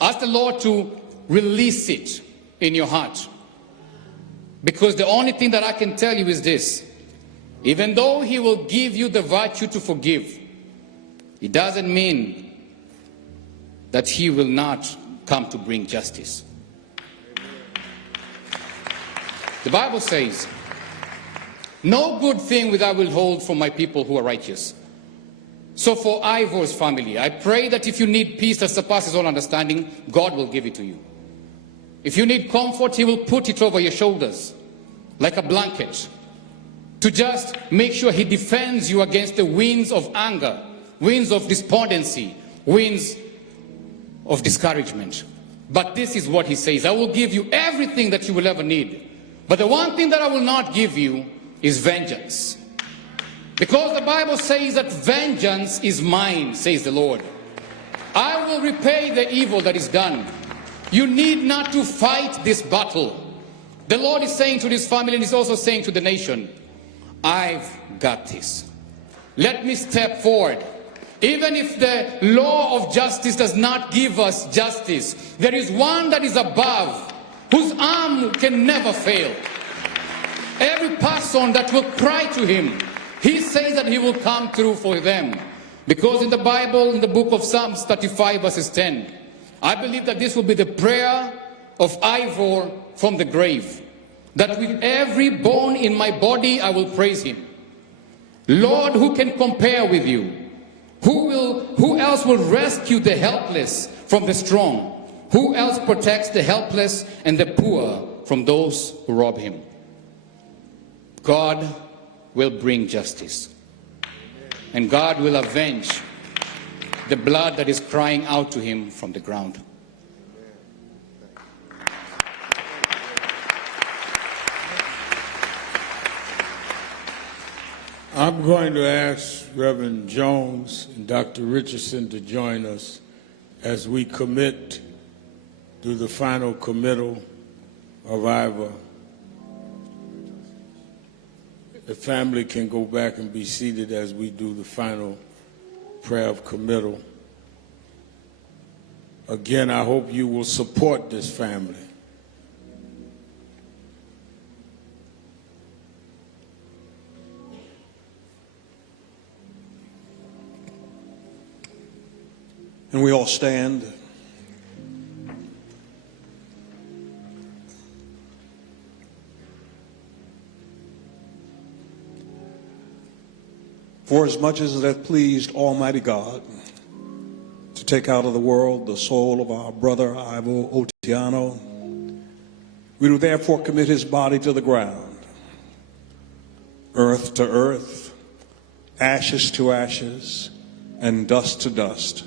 Ask the Lord to release it in your heart. Because the only thing that I can tell you is this. Even though he will give you the virtue to forgive, it doesn't mean that he will not come to bring justice. The Bible says, no good thing will I withhold from my people who are righteous. So for Ivor's family, I pray that if you need peace that surpasses all understanding, God will give it to you. If you need comfort, He will put it over your shoulders like a blanket to just make sure He defends you against the winds of anger, winds of despondency, winds of discouragement. But this is what He says: I will give you everything that you will ever need. But the one thing that I will not give you is vengeance. Because the Bible says that vengeance is mine, says the Lord. I will repay the evil that is done. You need not to fight this battle. The Lord is saying to this family, and He's also saying to the nation, I've got this. Let me step forward. Even if the law of justice does not give us justice, there is one that is above, whose arm can never fail. Every person that will cry to Him, He says that He will come through for them. Because in the Bible, in the book of Psalms 35 verses 10, I believe that this will be the prayer of Ivor from the grave. That with every bone in my body I will praise Him. Lord, who can compare with you? Who else will rescue the helpless from the strong? Who else protects the helpless and the poor from those who rob him? God will bring justice. And God will avenge the blood that is crying out to Him from the ground. I'm going to ask Reverend Jones and Dr. Richardson to join us as we commit to the final committal of Ivor. The family can go back and be seated as we do the final prayer of committal. Again, I hope you will support this family. And we all stand. For as much as it hath pleased Almighty God to take out of the world the soul of our brother Irvo Otieno, we do therefore commit his body to the ground, earth to earth, ashes to ashes, and dust to dust,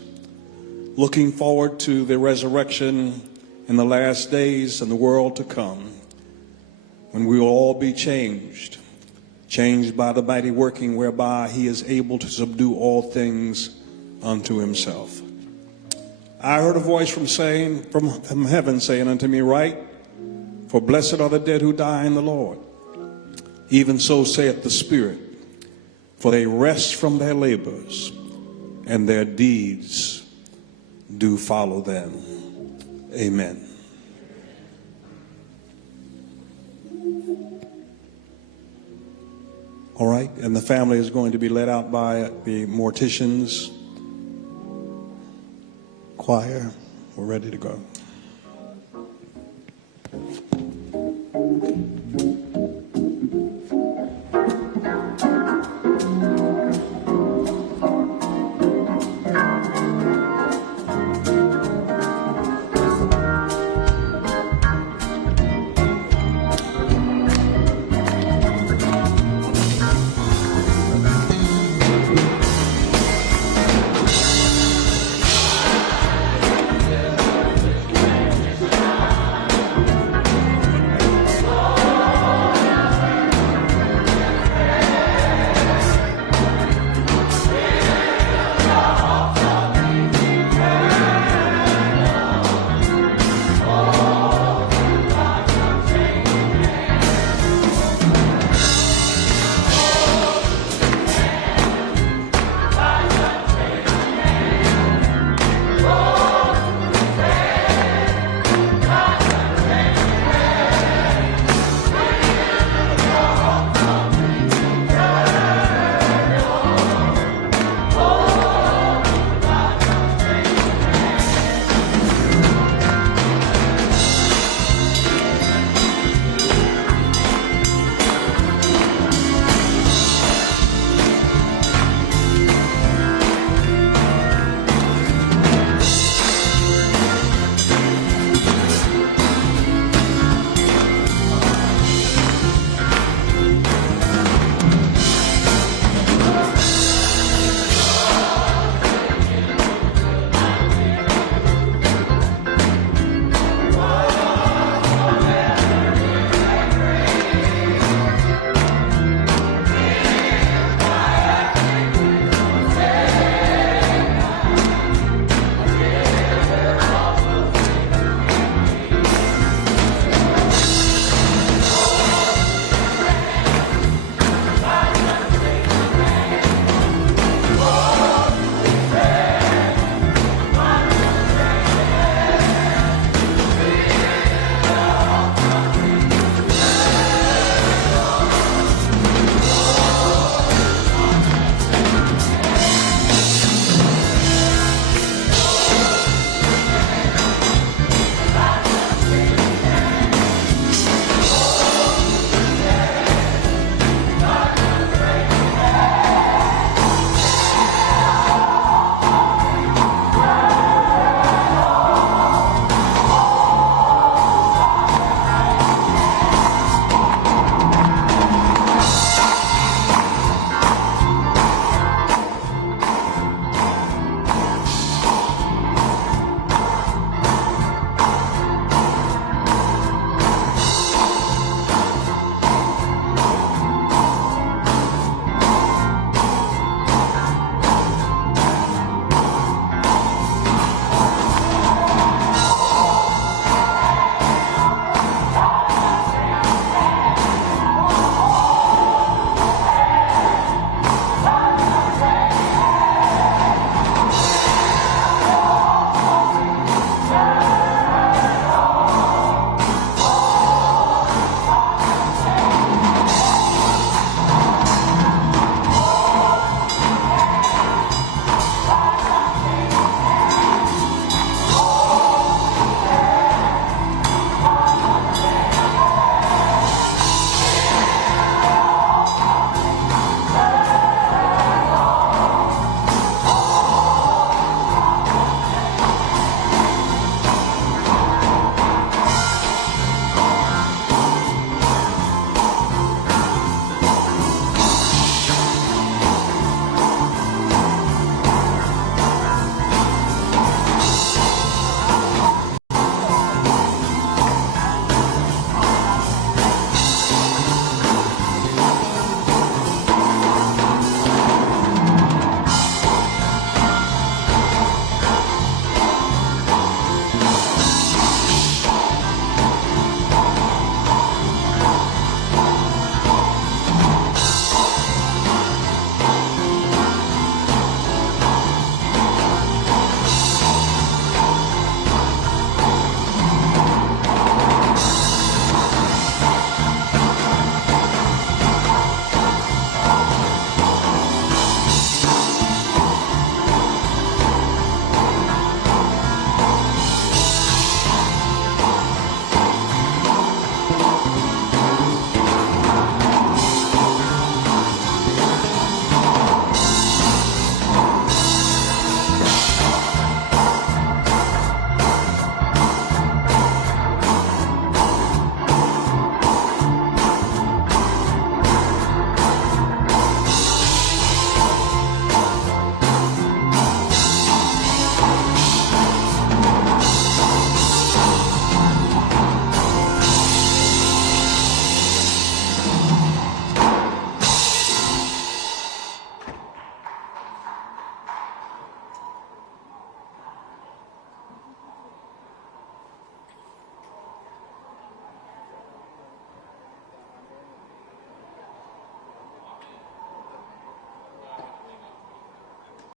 looking forward to the resurrection in the last days and the world to come, when we will all be changed by the mighty working whereby He is able to subdue all things unto Himself. I heard a voice from heaven saying unto me, Write, for blessed are the dead who die in the Lord. Even so saith the Spirit, for they rest from their labors, and their deeds do follow them. Amen. All right, and the family is going to be led out by the morticians choir. We're ready to go.